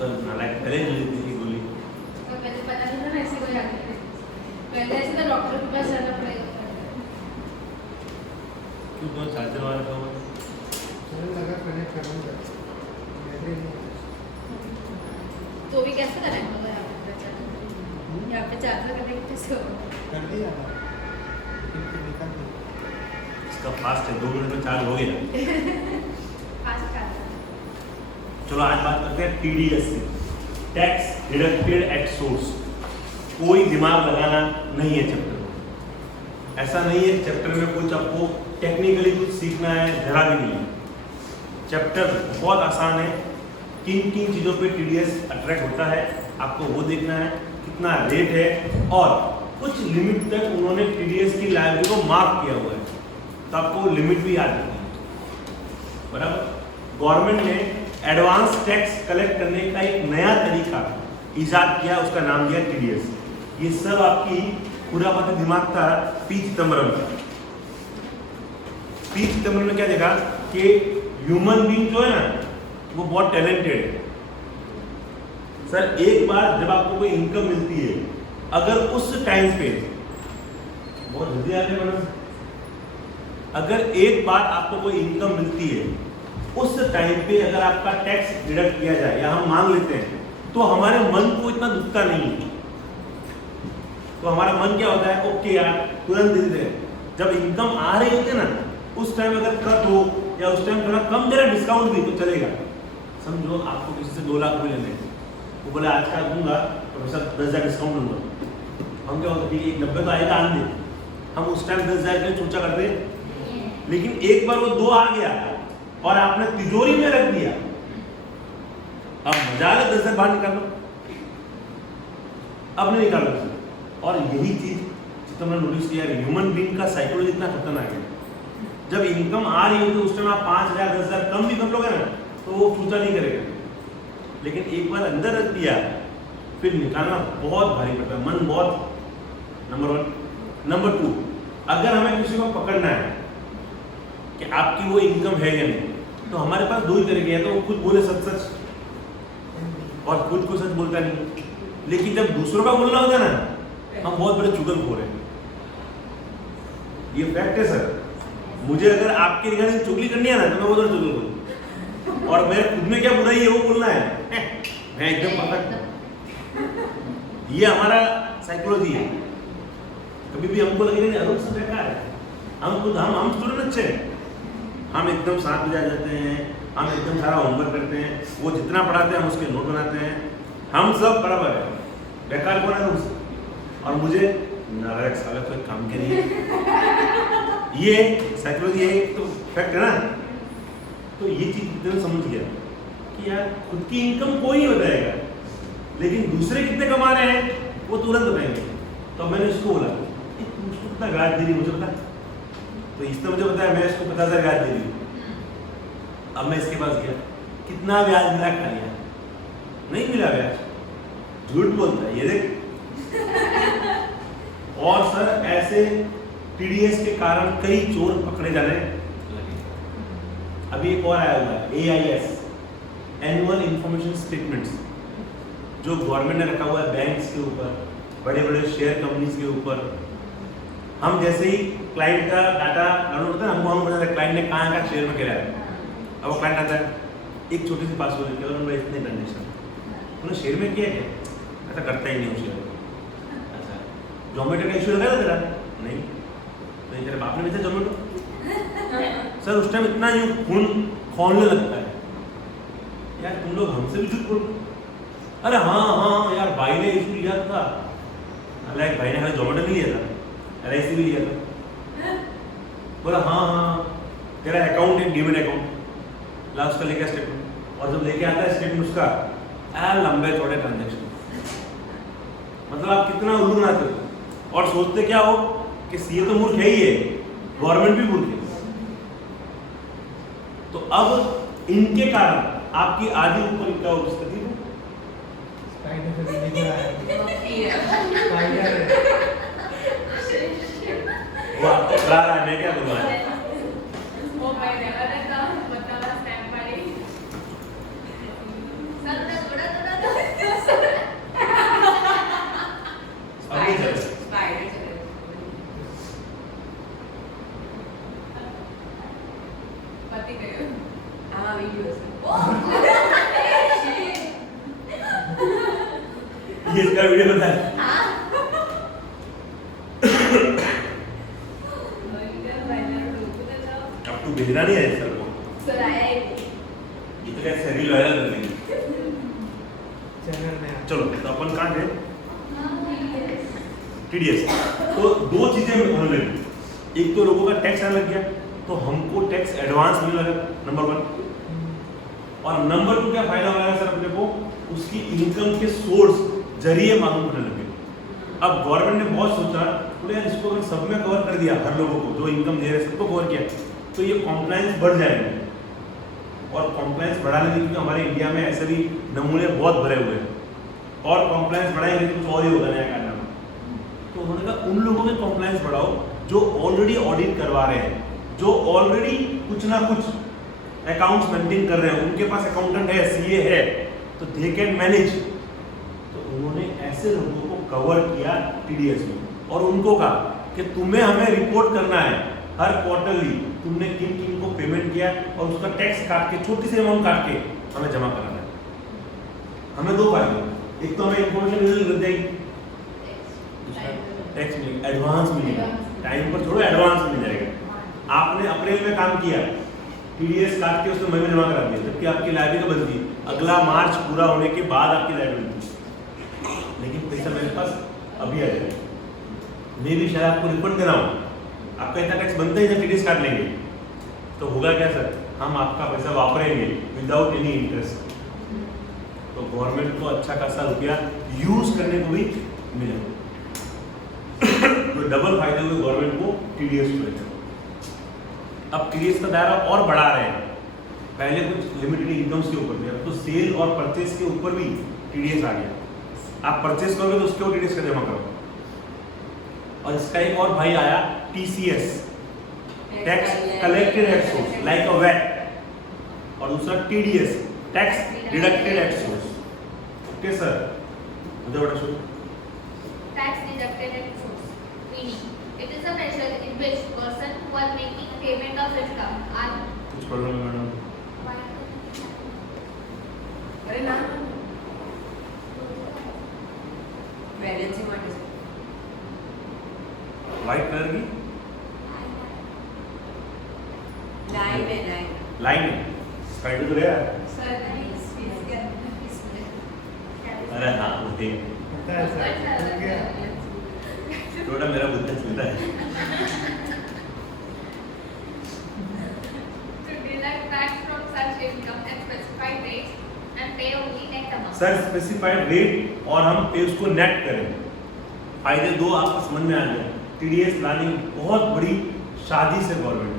नालायक पहले मिली थी गोली। पहले पता नहीं था ना, ऐसे कोई आगे पहले ऐसे तो डॉक्टर के पास जाना पड़ेगा। क्यों तो चार्जर वाला था मुझे लगा कनेक्ट करूँगा तो भी कैसे कनेक्ट होगा यहाँ पे चार्जर कनेक्ट कैसे होगा? कर दिया लेकिन निकल गया। इसका फास्ट है, 2 मिनट में चार्ज हो गया। Fast charger. चलो आज बात करते हैं TDS से, टैक्स डिडक्टेड एट सोर्स। कोई दिमाग लगाना नहीं है चैप्टर में। ऐसा नहीं है चैप्टर में कुछ आपको टेक्निकली कुछ सीखना है, जरा भी नहीं है। चैप्टर बहुत आसान है। किन किन चीज़ों पे TDS अट्रैक्ट होता है आपको वो देखना है, कितना रेट है, और कुछ लिमिट तक उन्होंने TDS की लाइब्रेरी को मार्क किया हुआ है, तो आपको लिमिट भी याद रखनी है। बराबर। गवर्नमेंट ने एडवांस टैक्स कलेक्ट करने का एक नया तरीका ईजाद किया, उसका नाम दिया TDS। ये सब आपकी पूरा पता दिमाग था पी चिदम्बरम का। पी चिदम्बरम ने क्या देखा कि ह्यूमन बीइंग जो है ना वो बहुत टैलेंटेड है। सर एक बार जब आपको कोई इनकम मिलती है, अगर उस टाइम पे बहुत जल्दी आगे बढ़ना, अगर एक बार आपको कोई इनकम मिलती है, उस टाइम पे अगर आपका टैक्स डिडक्ट किया जाए या हम मांग लेते हैं, तो हमारे मन को इतना दुखता नहीं है। तो हमारा मन क्या होता है, ओके यार तुरंत दे दे। जब इनकम आ रही होती है ना, उस टाइम अगर कट हो या उस टाइम थोड़ा कम दे रहा डिस्काउंट भी तो चलेगा। समझो आपको किसी से 2 लाख रुपये लेने, वो बोले आज का दूंगा तो पैसा 10,000 डिस्काउंट दूंगा। हम क्या होता है, ठीक है 90 तो आएगा, आन दे। हम उस टाइम 10,000 के लिए सोचा करते, लेकिन एक बार वो 2 आ गया और आपने तिजोरी में रख दिया, अब मजा है 10,000 बाहर निकाल लो, अब नहीं निकालो। और यही चीज तुमने नोटिस किया, ह्यूमन बीइंग का साइकोलॉजी इतना खतरनाक है। जब इनकम आ रही होगी उस टाइम आप 5,000 10,000 कम भी कर लोगे ना तो वो पूछा नहीं करेगा, लेकिन एक बार अंदर रख दिया फिर निकालना बहुत भारी पड़ता है, मन बहुत। नंबर 1। नंबर 2, अगर हमें किसी को पकड़ना है कि आपकी वो इनकम है या नहीं, तो हमारे पास 2 ही तरीके हैं, तो वो खुद बोले सच सच और खुद को सच बोलता नहीं। लेकिन जब दूसरों का बोलना होता है ना, हम बहुत बड़े चुगलखोर हैं। ये फैक्ट है सर। मुझे अगर आपके रिगार्डिंग चुगली करनी है ना तो मैं बहुत बड़ा चुगलखोर, और मेरे खुद में क्या बुराई है वो बोलना है, मैं एकदम परफेक्ट। ये हमारा साइकोलॉजी है। कभी भी हमको लगेगा अरुण सब बेकार है, हम स्टूडेंट अच्छे हैं, हम एकदम 7 बजे आ जाते हैं, हम एकदम सारा होमवर्क करते हैं, वो जितना पढ़ाते हैं हम उसके नोट बनाते हैं, हम सब बराबर है। बेकार कौन है उससे? और मुझे नालायक साला कोई काम के नहीं। ये साइकोलॉजी है, तो फैक्ट है ना। तो ये चीज इतना समझ गया कि यार खुद की इनकम कोई नहीं बताएगा, लेकिन दूसरे कितने कमा रहे हैं वो तुरंत बताएंगे। तो मैंने इसको बोला तुम उसको कितना ब्याज दे रही मुझे बता, तो इसने मुझे बताया मैं इसको 50,000 ब्याज दे रही हूँ। अब मैं इसके पास गया, कितना ब्याज मिला, खा लिया, नहीं मिला ब्याज, झूठ बोलता है ये देख। और सर ऐसे TDS के कारण कई चोर पकड़े जाने लगे। अभी एक और आया हुआ है AIS, एनुअल इंफॉर्मेशन स्टेटमेंट्स, जो गवर्नमेंट ने रखा हुआ है बैंक्स के ऊपर, बड़े बड़े शेयर कंपनीज के ऊपर। हम जैसे ही क्लाइंट का डाटा डाउनलोड होता है, हमको हम पता है क्लाइंट ने कहाँ का शेयर में किया है। अब वो क्लाइंट आता है, एक छोटी सी पासवर्ड केवल उन्होंने इतने ट्रांजेक्शन उन्होंने शेयर में किया है, ऐसा करता ही नहीं शेयर। अच्छा जोमेटो का इशू लगा था तेरा? नहीं तेरे बाप ने भेजा जोमेटो? सर उस टाइम इतना यूँ खून खौलने लगता है, यार तुम लोग हमसे भी झूठ बोलो। अरे हाँ यार भाई ने इशू लिया था, लाइक भाई ने खाली जोमेटो नहीं लिया था, LIC भी लिया था। बोला हाँ तेरा अकाउंट है डीमेट अकाउंट, ला उसका लेके स्टेटमेंट, और जब लेके आता है स्टेटमेंट उसका लंबे चौड़े ट्रांजेक्शन। मतलब आप कितना उल्लू बनाते हो, और सोचते क्या हो कि सीए तो मूर्ख है ही है, गवर्नमेंट भी मूर्ख है। तो अब इनके कारण आपकी आधी ऊपर क्या हो स्थिति है। मैं क्या बोलूँ तेरा वीडियो बता है। हाँ अब तू भेजना नहीं है सर को, सर आया है ये तो क्या सैलरी वायरल कर देंगे। चैनल में आ चलो तो अपन कहाँ थे? टीडीएस। तो दो चीजें होने लगी, एक तो लोगों का टैक्स आने लग गया, तो हमको टैक्स एडवांस मिलने लगा, नंबर 1। और नंबर 2 क्या फायदा होगा सर अपने को, उसकी इनकम के सोर्स जरिए मालूम पड़ने लगे। अब गवर्नमेंट ने बहुत सोचा, बोले यार इसको अगर सब में कवर कर दिया, हर लोगों को जो इनकम दे रहे सबको कवर किया, तो ये कॉम्प्लायंस बढ़ जाएगा। और कॉम्प्लायंस बढ़ाने के लिए हमारे इंडिया में ऐसे भी नमूने बहुत भरे हुए हैं, और कॉम्प्लायंस बढ़ाएंगे तो कुछ और ही होगा नया कारनामा। तो उन्होंने कहा उन लोगों के कॉम्प्लायंस बढ़ाओ जो ऑलरेडी ऑडिट करवा रहे हैं, जो ऑलरेडी कुछ ना कुछ अकाउंट्स मेंटेन कर रहे हैं, उनके पास अकाउंटेंट है, सीए है, तो दे कैन मैनेज। तो उन्होंने ऐसे लोगों को कवर किया टीडीएस में, और उनको कहा कि तुम्हें हमें रिपोर्ट करना है हर क्वार्टरली, तुमने किन किन को पेमेंट किया, और उसका टैक्स काट के, छोटी सी अमाउंट काट के हमें जमा कराना है। हमें दो फायदे, एक तो हमें इंफॉर्मेशन मिल जाएगी, टैक्स मिलेगा, एडवांस मिलेगा, टाइम पर छोड़ो एडवांस मिल जाएगा। आपने अप्रैल में काम किया, टीडीएस काट के उसमें मई में जमा करा दिया, जबकि आपकी लाइबिलिटी बनती अगला मार्च पूरा होने के बाद आपकी लाइबिलिटी, लेकिन पैसा मेरे पास अभी आ जाएगा। मैं भी शायद आपको रिफंड दे रहा हूँ, आपका इतना टैक्स बनता ही जब टीडीएस काट लेंगे, तो होगा क्या सर, हम आपका पैसा वापरेंगे विदाउट एनी इंटरेस्ट। तो गवर्नमेंट को अच्छा खासा रुपया यूज करने को भी मिलेगा। तो डबल फायदे हुए गवर्नमेंट को टीडीएस को लेकर। अब टीडीएस का दायरा और बढ़ा रहे हैं, पहले कुछ लिमिटेड इनकम्स के ऊपर थे, अब तो सेल और परचेस के ऊपर भी टीडीएस आ गया। आप परचेस करोगे तो उसके ऊपर टीडीएस का जमा करो। और इसका एक और भाई आया TCS, tax collected at source like a VAT, और दूसरा TDS, tax deducted at source. Okay sir, मुझे बड़ा शुक्र। tax deducted at source, meaning it is a measure in which person who are making payment of income are कुछ problem है madam? अरे ना balance ही mart white colour की line है line line है, स्पाइडर तो गया। सर नहीं स्पेस के अरे हाँ वो देख, पता है सर, हो गया। थोड़ा मेरा बुद्धा चलता है। to deduct tax from such income at specified rates and pay only net amount. Sir specified rate और हम पे उसको नेट करें। फायदे दो आपको समझ में आ गए। टीडीएस लानी बहुत बड़ी शादी से government.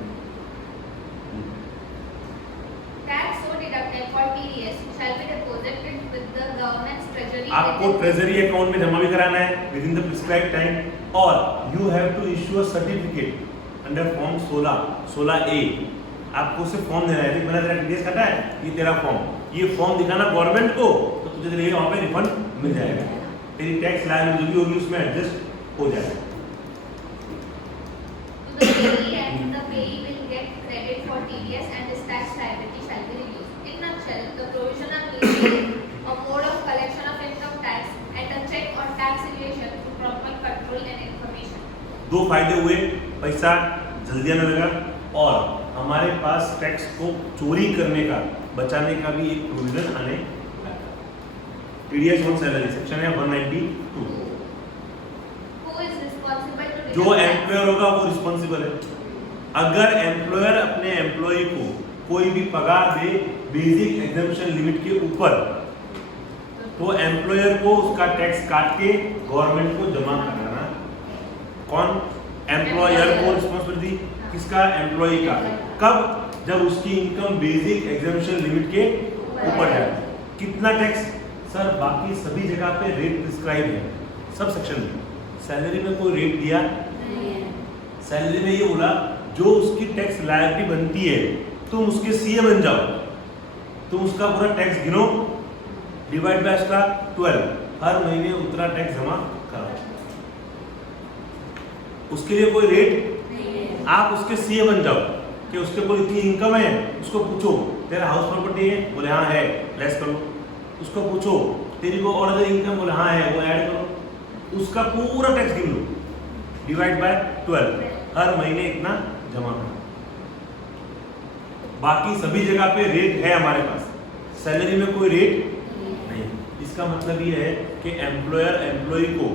Tax so deducted for TDS shall be deposited with the government's treasury. आपको ट्रेजरी अकाउंट में जमा भी कराना है within the prescribed time, और you have to issue a certificate under form 16A। आपको उसे फॉर्म देना है, मैंने तेरा टीडीएस काटा है, ये तेरा फॉर्म, ये फॉर्म दिखाना गवर्नमेंट को, तो तुझे तेरे वहाँ पे रिफंड मिल जाएगा, तेरी टैक्स लायबिलिटी होगी उसमें एडजस्ट हो जाएगा। To the payee and the payee will get credit for TDS and his tax liability shall be reduced. In nutshell, the provision are creating a mode of collection of income tax and a check on tax evasion through proper control and information. दो फायदे हुए, पैसा जल्दी आने लगा, और हमारे पास tax को चोरी करने का, बचाने का भी एक प्रोविजन आने लगा। टीडीएस ऑन सैलरी सेक्शन है 192। Who is responsible to deduct जो tax? एम्प्लॉयर होगा वो रिस्पॉन्सिबल है। अगर एम्प्लॉयर अपने एम्प्लॉय को कोई भी पगार दे बेसिक एग्जम्पशन लिमिट के ऊपर, तो एम्प्लॉयर को उसका टैक्स काट के गवर्नमेंट को जमा कराना। कौन? एम्प्लॉयर को रिस्पॉन्सिबिलिटी किसका? एम्प्लॉय का। कब? जब उसकी इनकम बेसिक एग्जम्पशन लिमिट के ऊपर है। कितना टैक्स? सर बाकी सभी जगह पे रेट प्रिस्क्राइब है, सब सेक्शन में। सैलरी में कोई रेट दिया? सैलरी में ये बोला जो उसकी टैक्स लायबिलिटी बनती है तुम उसके सीए बन जाओ, तुम उसका पूरा टैक्स गिनो, डिवाइड बाय उसका 12, हर महीने उतना टैक्स जमा करो। उसके लिए कोई रेट, आप उसके सीए बन जाओ कि उसके कोई इतनी इनकम है, उसको पूछो तेरा हाउस प्रॉपर्टी है, बोले हाँ है, लेस करो। उसको पूछो तेरी को और अदर इनकम बोले हाँ है, वो ऐड करो, उसका पूरा टैक्स गिन लो, डिवाइड बाय 12, हर महीने इतना जमा करो। बाकी सभी जगह पे रेट है हमारे पास, सैलरी में कोई रेट नहीं। इसका मतलब ये है कि एम्प्लॉयर एम्प्लॉय को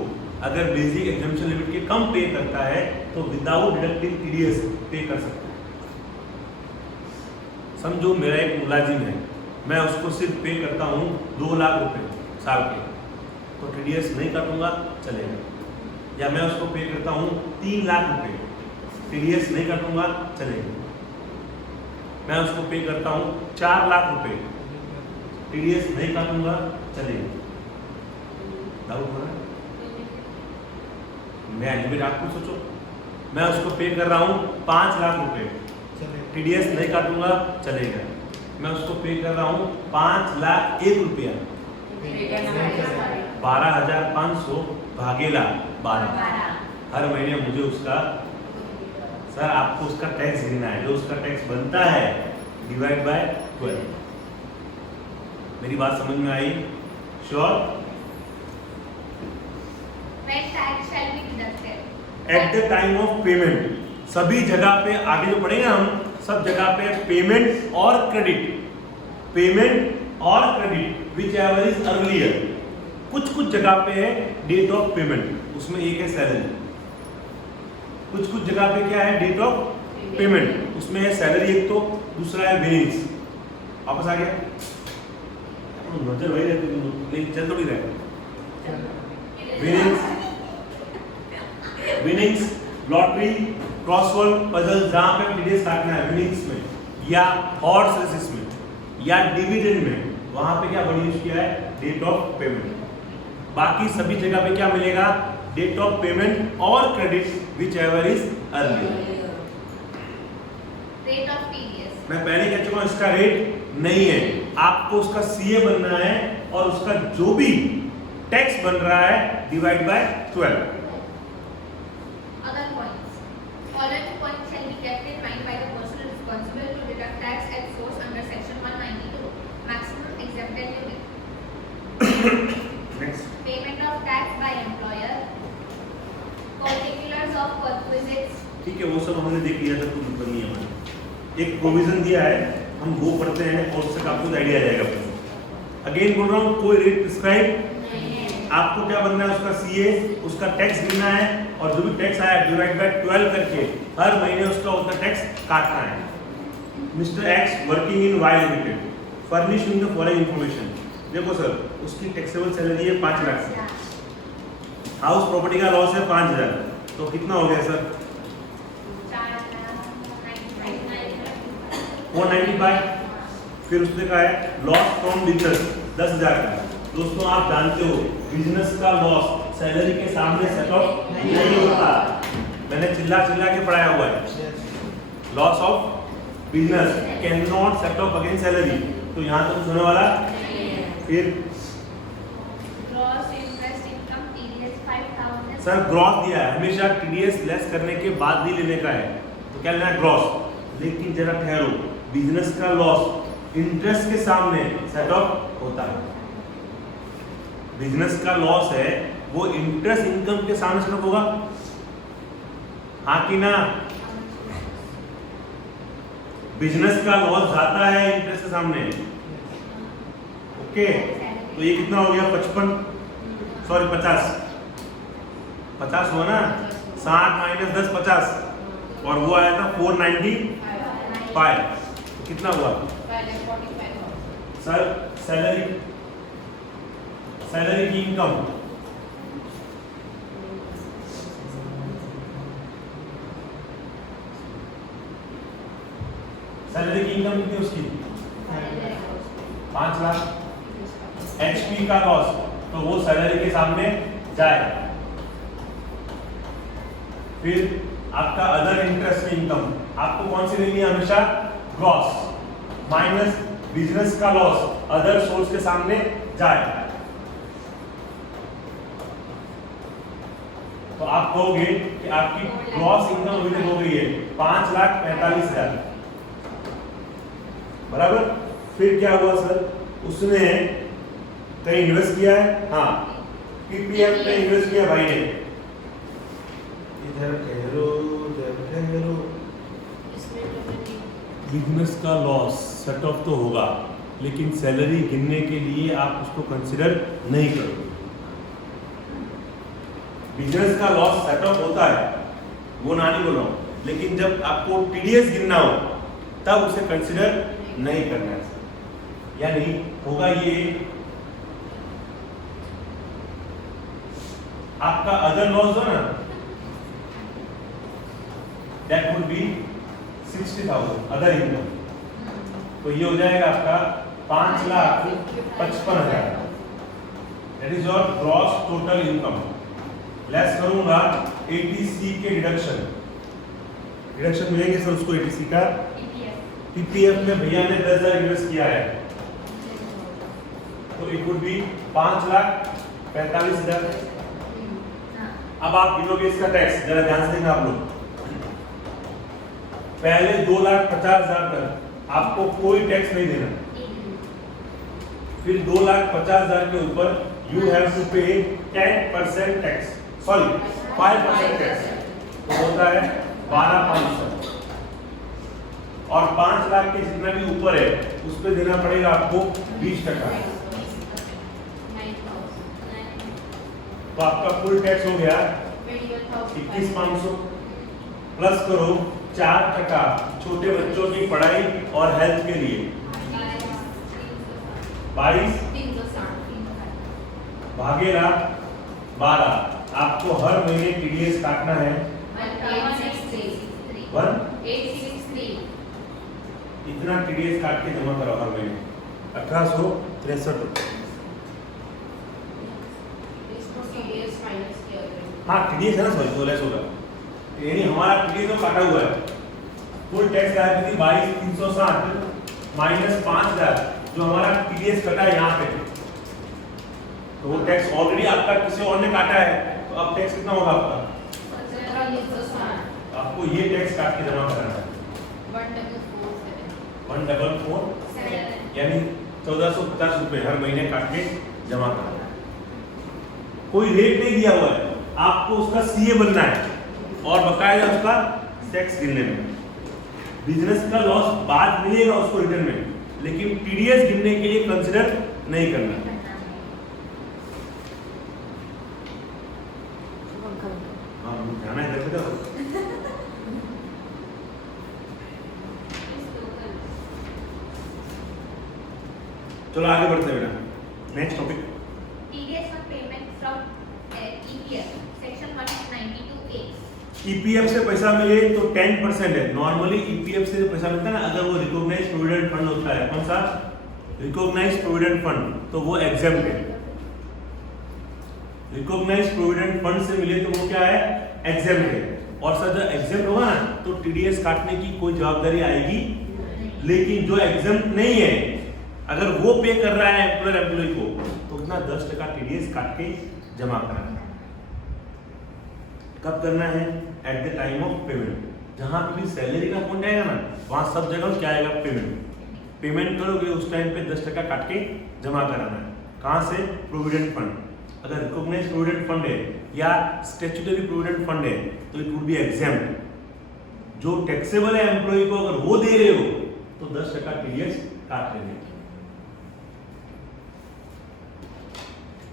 अगर बेसिक एग्जम्पशन लिमिट के कम पे करता है तो विदाउट डिडक्टिंग टीडीएस पे कर सकता है। समझो मेरा एक मुलाजिम है, मैं उसको सिर्फ पे करता हूँ 2 लाख रुपए साल के, तो टीडीएस नहीं काटूंगा चलेगा। या मैं उसको पे करता हूँ 3 लाख रुपए, टीडीएस नहीं काटूंगा चलेगा। मैं उसको पे करता हूँ 4 लाख रुपए, टीडीएस नहीं काटूंगा चलेगा। डाउट हो रहा है? मैं लिमिट आप कुछ सोचो, मैं उसको पे कर रहा हूँ 5 लाख रुपए, टीडीएस नहीं काटूंगा चलेगा। मैं उसको पे कर रहा हूँ 5 लाख 1 रुपया, 12,500 भागेला 12, हर महीने मुझे उसका, सर आपको उसका टैक्स गिनना है, जो उसका टैक्स बनता है डिवाइड बाय 12। मेरी बात समझ में आई? Sure? When tax shall be deducted? At the time of payment, सभी जगह पे आगे जो पढ़ेंगे हम, सब जगह पे पेमेंट और क्रेडिट, पेमेंट और credit whichever is earlier. कुछ कुछ जगह पे है डेट ऑफ पेमेंट, उसमें एक है सैलरी। कुछ कुछ जगह पे क्या है डेट ऑफ पेमेंट, उसमें है सैलरी एक तो, दूसरा है विनिंग्स। वापस आ गया नजर वही रहती है, लेकिन चल थोड़ी रहे। विनिंग्स, लॉटरी, क्रॉसवर्ड, पजल, जहां पे टीडीएस काटना है विनिंग्स में, या हॉर्स रेसेस में, या डिविडेंड में, वहां पे क्या वर्ड यूज किया है? Date of payment. बाकी सभी जगह पे क्या मिलेगा? डेट ऑफ पेमेंट और credit whichever is earlier. Rate of TDS. मैं पहले कह चुका हूं इसका रेट नहीं है, आपको उसका सीए बनना है और उसका जो भी टैक्स बन रहा है divide by 12। Other points. Following points shall be kept in mind by the person responsible to deduct tax at source under section 192. Maximum exempted limit. Next, Payment of tax by employer. Particulars of perquisites. ठीक है, वो सब हमने देख लिया था, कुछ नहीं है हमारे। एक प्रोविजन दिया है, हम वो पढ़ते हैं और उससे आपको आइडिया आ जाएगा। अगेन बोल रहा हूँ, कोई रेट प्रिस्क्राइब, आपको क्या बनना है? उसका सीए, उसका टैक्स गिनना है और जो भी टैक्स आया डिवाइड बाय 12 करके हर महीने उसका उतना टैक्स काटना है। Mister X working in Y limited, furnishing the following information. देखो सर, उसकी टैक्सेबल सैलरी है 5 लाख से, हाउस प्रॉपर्टी का लॉस है 5,000, तो कितना हो गया सर? 495। फिर उसने कहा है लॉस फ्रॉम बिजनेस 10,000 का। दोस्तों आप जानते हो बिजनेस का लॉस सैलरी के सामने सेट ऑफ नहीं होता, मैंने चिल्ला चिल्ला के पढ़ाया हुआ है। Loss of business can not set of against salary, तो यहाँ तक होने वाला। फिर Gross interest income TDS 5,000. Sir gross दिया है, हमेशा टीडीएस लेस करने के बाद ही लेने का है, तो क्या लेना है? ग्रॉस। लेकिन जरा ठहरो, बिजनेस का लॉस इंटरेस्ट के सामने सेट ऑफ होता है। बिजनेस का लॉस है वो इंटरेस्ट इनकम के सामने सेट ऑफ होगा, हाँ कि ना? बिजनेस का लॉस जाता है इंटरेस्ट के सामने। ओके, तो ये कितना हो गया? 50 हुआ ना? 60 माइनस 10 50, और वो आया था 495, तो कितना हुआ सर? सैलरी की इनकम, सैलरी की इनकम कितनी उसकी? 5 लाख। एचपी का लॉस, तो वो सैलरी के सामने जाए। फिर आपका अदर इंटरेस्ट की इनकम, आपको कौन सी लेनी है? हमेशा ग्रॉस माइनस बिजनेस का लॉस, अदर सोर्स के सामने जाए। तो आप कहोगे कि आपकी ग्रॉस इनकम अभी तक हो गई है 5,45,000, बराबर। फिर क्या हुआ सर? उसने कहीं इन्वेस्ट किया है? हाँ, पीपीएफ में इन्वेस्ट किया भाई ने। इधर ठहरो, इधर ठहरो। इसमें तो मैंने बिजनेस का लॉस सेट ऑफ तो होगा, लेकिन सैलरी गिनने के लिए आप उसको कंसिडर नहीं करोगे। बिजनेस का लॉस सेट ऑफ होता है, वो ना नहीं बोल रहा हूँ, लेकिन जब आपको टीडीएस गिनना हो तब उसे कंसिडर नहीं करना है। यानी होगा ये आपका अदर लॉस हो ना, that would be 60,000 other income. तो ये हो जाएगा आपका 5,55,000। That is your gross total income. Less करूंगा 80C के डिडक्शन मिलेंगे सर उसको 80C का। पीपीएफ में भैया ने 10,000 इन्वेस्ट किया है, तो इट वुड बी 5,45,000। अब आप गिनोगे इसका टैक्स, जरा ध्यान से देखना आप लोग। पहले 2,50,000 तक आपको कोई टैक्स नहीं देना, फिर 2,50,000 के ऊपर यू हैव टू पे 10% टैक्स, सॉरी 5% टैक्स, तो होता है 12,500। और 5 लाख के जितना भी ऊपर है उस पर देना पड़ेगा आपको 20%। तो आपका फुल टैक्स हो गया 21,500। प्लस करो 4% छोटे बच्चों की पढ़ाई और हेल्थ के लिए 22 भागेगा 12। आपको हर महीने टीडीएस काटना है 863 इतना टीडीएस काट के जमा करो हर महीने 1,863 रुपये। हाँ टीडीएस है ना, सॉरी 16 होगा, यानी हमारा टीडीएस तो काटा हुआ है। फुल टैक्स आया थी 22,360 माइनस 5,000 जो हमारा टीडीएस कटा है यहाँ पे, तो वो टैक्स ऑलरेडी आपका किसी और ने काटा है, तो अब टैक्स कितना होगा आपका? आपको ये टैक्स काट के जमा करना है 1,447 यानी 1,450 रुपये हर महीने काट के जमा करना है। कोई रेट नहीं दिया हुआ है, आपको उसका सीए बनना है और बकायदा उसका टैक्स गिनने में। बिजनेस का लॉस बाद मिलेगा उसको रिटर्न में, लेकिन टीडीएस गिनने के लिए कंसिडर नहीं करना। हाँ ध्यान है इधर पे। चलो आगे बढ़ते हैं बेटा, next topic. TDS on payment from EPF section 192A। EPF से पैसा मिले तो 10% है। नॉर्मली ईपीएफ से पैसा मिलता है ना, अगर वो रिकॉग्नाइज्ड प्रोविडेंट फंड होता है, कौन सा? रिकॉग्नाइज्ड प्रोविडेंट फंड, तो वो एग्जेम्प्ट है। रिकॉग्नाइज्ड प्रोविडेंट फंड से मिले तो वो क्या है? एग्जेम्प्ट है। और सर जब एग्जेम्प्ट होगा ना तो टीडीएस काटने की कोई जवाबदारी आएगी, लेकिन जो एग्जेम्प्ट नहीं है अगर वो पे कर रहा है एम्प्लॉय को, तो उतना 10% टीडीएस काट के जमा कराना है। कब करना है? Eight the time of payment. जहां पे भी सैलरी का अमाउंट आएगा ना, वहां सब जगह क्या आएगा? पेमेंट करोगे उस टाइम पे 10% काट के जमा कराना है। कहां से? Provident fund. अगर रिकॉग्नाइज्ड प्रोविडेंट फंड है या स्टैट्यूटरी प्रोविडेंट फंड है तो इट वुड बी एग्जेम्प्ट। जो टैक्सेबल है एम्प्लॉय को, अगर वो दे रहे हो तो 10% टीडीएस काट लेंगे।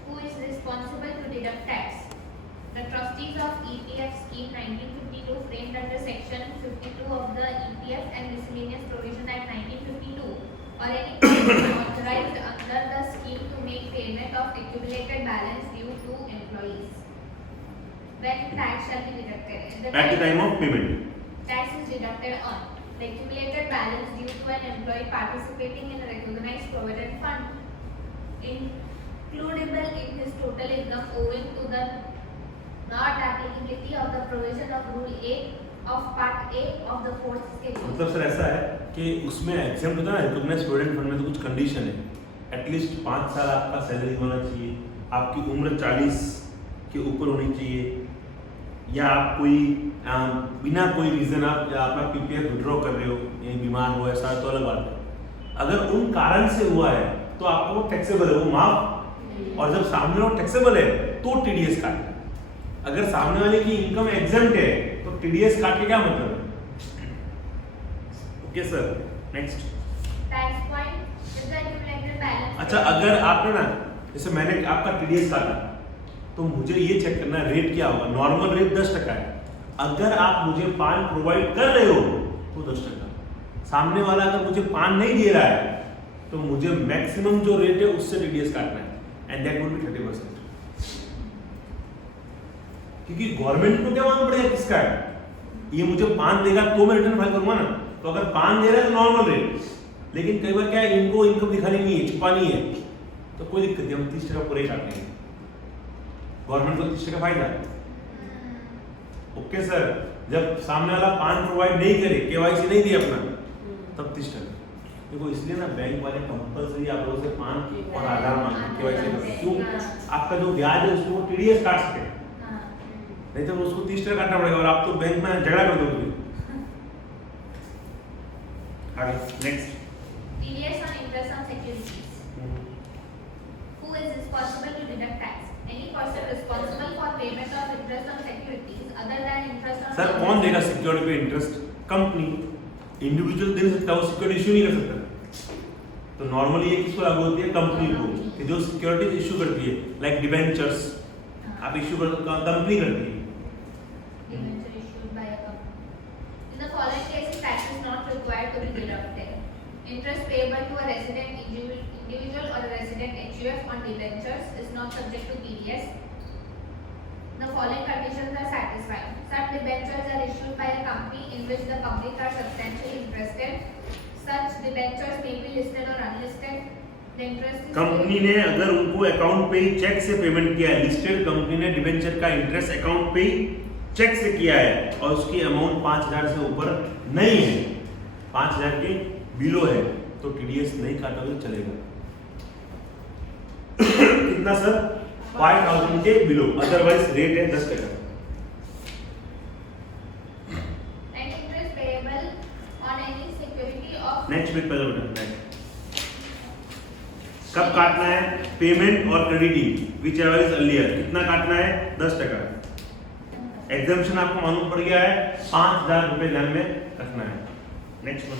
Who is responsible to deduct tax? The trustees of EPF scheme 1952 framed under section 52 of the EPF and Miscellaneous Provision Act 1952 or any person authorized under the scheme to make payment of accumulated balance due to employees. When tax shall be deducted? At the time of payment. Tax is deducted on the accumulated balance due to an employee participating in a recognized provident fund, includable in his total income owing to the not applicability of the provision of Rule 8 of Part A of the 4th Schedule. मतलब sir ऐसा है कि उसमें exam होता है ना, recognised provident fund में तो कुछ कंडीशन है। एटलीस्ट 5 साल आपका सैलरी होना चाहिए, आपकी उम्र 40 के ऊपर होनी चाहिए, या आप कोई बिना कोई रीज़न आप अपना पीपीएफ विड्रॉ कर रहे हो, यानी बीमार हो, ऐसा तो अलग बात है। अगर उन कारण से हुआ है तो आपको टैक्सेबल है, वो माफ और जब सामने वाला टैक्सेबल है तो टीडीएस काटना है। अगर सामने वाले की इनकम एग्जम्प्ट है तो टीडीएस काट के क्या मतलब है? Okay sir, next. Tax point is the accumulated balance. अच्छा, अगर आपने ना जैसे मैंने आपका टीडीएस काटा तो मुझे ये चेक करना है रेट क्या होगा। नॉर्मल रेट 10% है। अगर आप मुझे पान प्रोवाइड कर रहे हो तो 10%। सामने वाला अगर मुझे पान नहीं दे रहा है तो मुझे मैक्सिमम जो रेट है उससे टीडीएस काटना है, एंड दैट वुड बी 30%। क्योंकि गवर्नमेंट को क्या मालूम पड़ेगा किसका है। ये मुझे पान देगा तो मैं रिटर्न फाइल करूंगा ना। तो अगर पान दे रहा है तो नॉर्मल रेट, लेकिन कई बार क्या है इनको इनकम दिखानी नहीं है, छुपानी है, तो कोई दिक्कत नहीं, हम 30% पूरे काटते हैं। गवर्नमेंट को 30% फायदा है। ओके सर, जब सामने वाला पान प्रोवाइड नहीं करे, केवाईसी नहीं दिया अपना, तब 30%। देखो इसलिए ना बैंक वाले कंपलसरी आप लोगों से पान और आधार मांगते केवाईसी करते, क्यों? आपका जो ब्याज है उसको वो टीडीएस काट सके, नहीं तो उसको 30% काटना पड़ेगा और आप तो बैंक में झगड़ा कर दोगे। आगे next. TDS on interest on securities. Who is responsible to deduct tax? Any person responsible for payment of interest on securities other than interest on. Sir कौन देगा सिक्योरिटी पे इंटरेस्ट? कंपनी। इंडिविजुअल दे सकता है, वो सिक्योरिटी इशू नहीं कर सकता। तो नॉर्मली ये किसको लागू होती है? कंपनी को, कि जो सिक्योरिटी इशू करती है, लाइक डिबेंचर्स आप इशू कर कंपनी करती है। Debenture issued by a company. In the following cases, tax is not required to be deducted. Interest payable to a resident individual or a resident HUF on debentures is not subject to TDS. The following conditions are satisfied. Such debentures are issued by a company in which the public are substantially interested. Such debentures may be listed or unlisted. The interest is company ने अगर उनको account पे ही check से payment किया है, listed company ने debenture का interest account पे ही चेक से किया है और उसकी अमाउंट 5000 से ऊपर नहीं है, 5000 के बिलो है, तो टीडीएस नहीं काटोगे चलेगा। कितना सर? 5000 के बिलो, अदरवाइज रेट है 10%। and interest payable on any security of. Next week पहले बटन कब काटना है? पेमेंट और crediting whichever is earlier. कितना काटना है? 10%। एग्जाम्पशन आपको मालूम पड़ गया है, 5000 रुपए ध्यान में रखना है। Next one,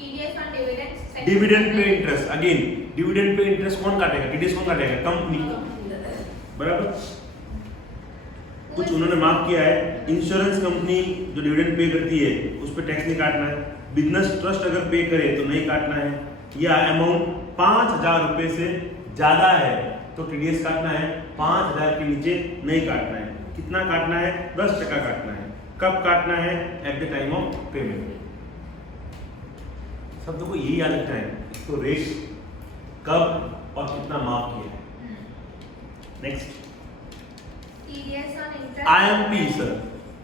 TDS on dividends. Dividend pay interest. Again dividend pay interest कौन काटेगा? टीडीएस कौन काटेगा? कंपनी। बराबर, कुछ उन्होंने माफ किया है। इंश्योरेंस कंपनी जो डिविडेंड पे करती है उस पर टैक्स नहीं काटना है। बिजनेस ट्रस्ट अगर पे करे तो नहीं काटना है। या अमाउंट 5000 रुपए से ज्यादा है तो टीडीएस काटना है, 5000 के नीचे नहीं काटना है। कितना काटना है? 10% काटना है। कब काटना है? Eight the time of payment. सब लोगों को यही याद रखना है तो रेट कब और कितना माफ किया है। Next, TDS on interest. IMP sir,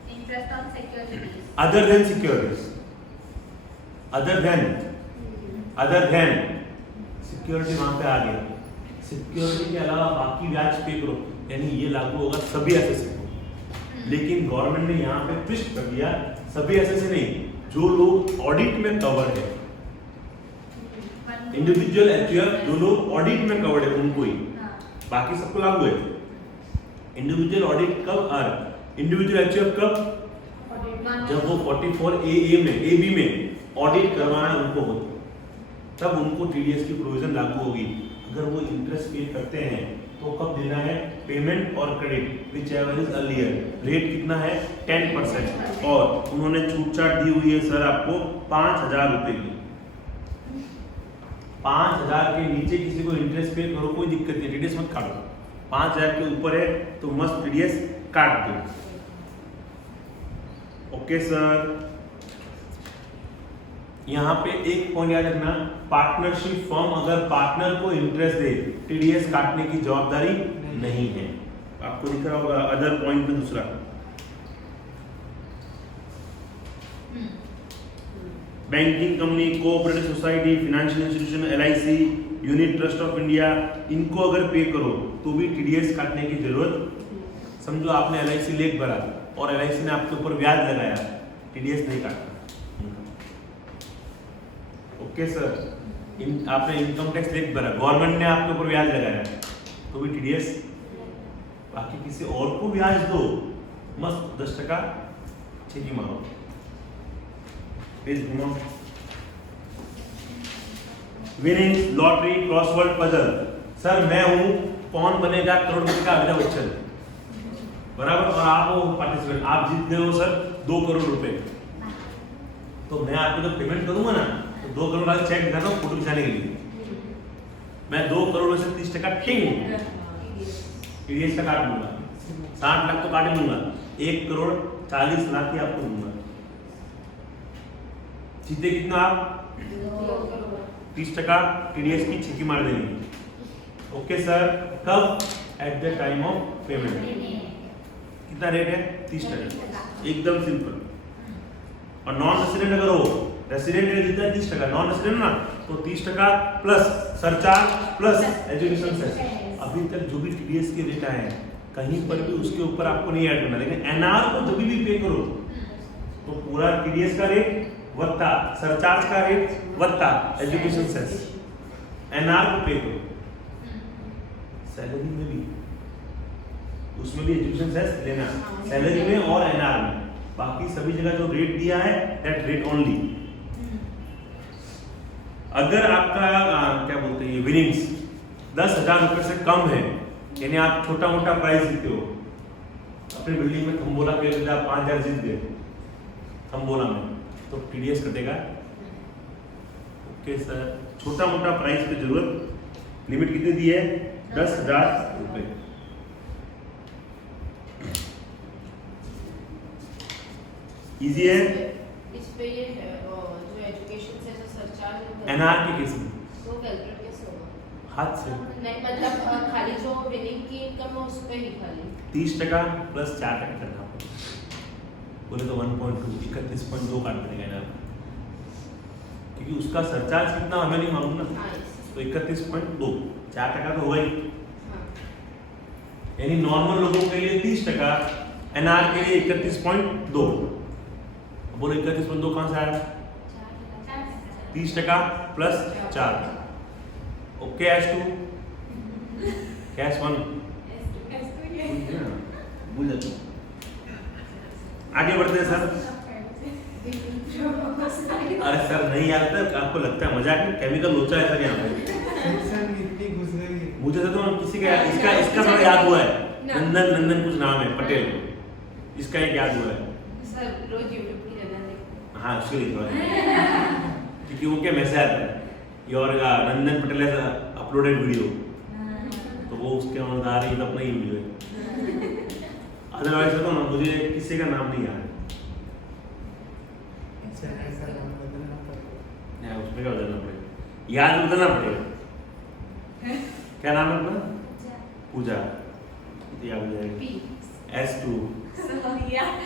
Interest on securities. Other than securities, other than security वहां पे आ गया। सिक्योरिटी के अलावा बाकी ब्याज पे करो, यानी ये लागू होगा सभी एसेट को। लेकिन गवर्नमेंट ने यहाँ पे ट्विस्ट कर दिया, सभी एसेट से नहीं, जो लोग ऑडिट में कवर है, इंडिविजुअल एचयूएफ जो लोग ऑडिट में कवर्ड है उनको ही, बाकी सबको लागू है। इंडिविजुअल ऑडिट कब? इंडिविजुअल एचयूएफ कब? जब वो 44 ए में, AB में ऑडिट करवाना उनको हो, तब उनको टीडीएस की प्रोविजन लागू होगी। अगर वो इंटरेस्ट पे करते हैं तो कब देना है? पेमेंट और credit whichever is earlier. Rate कितना है? 10%। और उन्होंने छूट छाट दी हुई है सर आपको 5000 रुपए की। 5000 के नीचे किसी को इंटरेस्ट पे करो कोई दिक्कत नहीं, टीडीएस मत काटो। 5000 के ऊपर है तो मस्त टीडीएस काट दो। ओके सर, यहाँ पे एक पॉइंट याद रखना, पार्टनरशिप फर्म अगर पार्टनर को इंटरेस्ट दे टीडीएस काटने की जवाबदारी नहीं है। आपको दिख रहा होगा अदर पॉइंट में दूसरा। Banking company, cooperative society, financial institution, LIC, unit trust of India, इनको अगर पे करो तो भी टीडीएस काटने की जरूरत। समझो आपने एलआईसी लेख भरा और एलआईसी ने आपके ऊपर ब्याज लगाया, टीडीएस नहीं काटना। ओके सर, आपने इनकम टैक्स लेख भरा, गवर्नमेंट ने आपके ऊपर ब्याज लगाया, तो भी टीडीएस। बाकी किसी और को ब्याज दो, मस्त 10% चेक मारो। पेज घुमाओ। Winning lottery crossword puzzle. Sir मैं हूं कौन बनेगा करोड़पति का अमिताभ बच्चन, बराबर, और आप हो पार्टिसिपेंट, आप जीत गए हो सर 2 करोड़ रुपए। तो मैं आपको जब पेमेंट करूंगा ना तो 2 करोड़ का चेक दिखाता हूँ फोटो खिंचाने के लिए। मैं 2 करोड़ में से 30% टिंग टीडीएस का काट लूंगा, 60 लाख तो काट ही लूंगा, 1 करोड़ 40 लाख ही आपको दूंगा। जीते कितना आप? 30% टीडीएस की छिकी मार देंगे। ओके सर, कब? Eight the time of payment. कितना रेट है? 30%, एकदम सिंपल। और नॉन रेसिडेंट अगर हो, रेसिडेंट रेट जितना 30%, नॉन रेसिडेंट ना तो 30% plus surcharge plus education cess. अभी तक जो भी टीडीएस के रेट आए हैं कहीं पर भी उसके ऊपर आपको नहीं ऐड करना, लेकिन एनआर को जब भी पे करो तो पूरा टीडीएस का रेट वत्ता सरचार्ज का रेट वत्ता एजुकेशन सेस, एनआर को पे करो। सैलरी में भी, उसमें भी एजुकेशन सेस लेना, सैलरी में और एनआर में। बाकी सभी जगह जो रेट दिया है दैट रेट ओनली। अगर आपका क्या बोलते हैं विनिंग्स 10,000 रुपए से कम है, यानी आप छोटा मोटा प्राइस जीते हो, अपनी बिल्डिंग में थम्बोला खेल रहे थे, आप 5,000 जीत गए थम्बोला में, तो टीडीएस कटेगा। ओके सर, छोटा मोटा प्राइस पे जरूरत, लिमिट कितनी दी है? 10,000 रुपए। इजी है। इस पे ये है जो एजुकेशन से जो सरचार्ज है एनआर के केस में वो कैलकुलेट कैसे होगा? हाथ से नहीं मतलब खाली जो विनिंग की इनकम है उस पे ही खाली 30% प्लस 4% करना बोले तो 1.2 31.2 काट देंगे ना, क्योंकि उसका सरचार्ज कितना हमें नहीं मालूम ना, तो 31.2 4% तो होगा ही। यानी नॉर्मल लोगों के लिए 30%, एनआर के लिए 31.2। बोलो 31.2 कहां से आया? 30% प्लस 4। ओके एस 2 कैश 1 भूल जाते। आगे बढ़ते हैं सर। अरे सर नहीं आता, आपको लगता है मजाक में, केमिकल लोचा है सर यहाँ पे। सेक्शन इतनी घुस गई है। मुझे तो किसी का इसका थोड़ा याद हुआ है, नंदन कुछ नाम है, पटेल, इसका एक याद हुआ है सर। रोज यूट्यूब की चैनल देखो। हाँ उसके लिए थोड़ा क्योंकि वो क्या मैसेज आता है योर नंदन पटेल ऐसा अपलोडेड वीडियो, तो वो उसके अनुसार ही अपना ही वीडियो है। अदरवाइज तो ना मुझे किसी का नाम नहीं याद चैनल का नाम बदलना पड़ेगा। है, उसमें क्या बदलना पड़ेगा, याद बदलना पड़ेगा। क्या नाम है अपना? पूजा, याद हो जाएगा। S2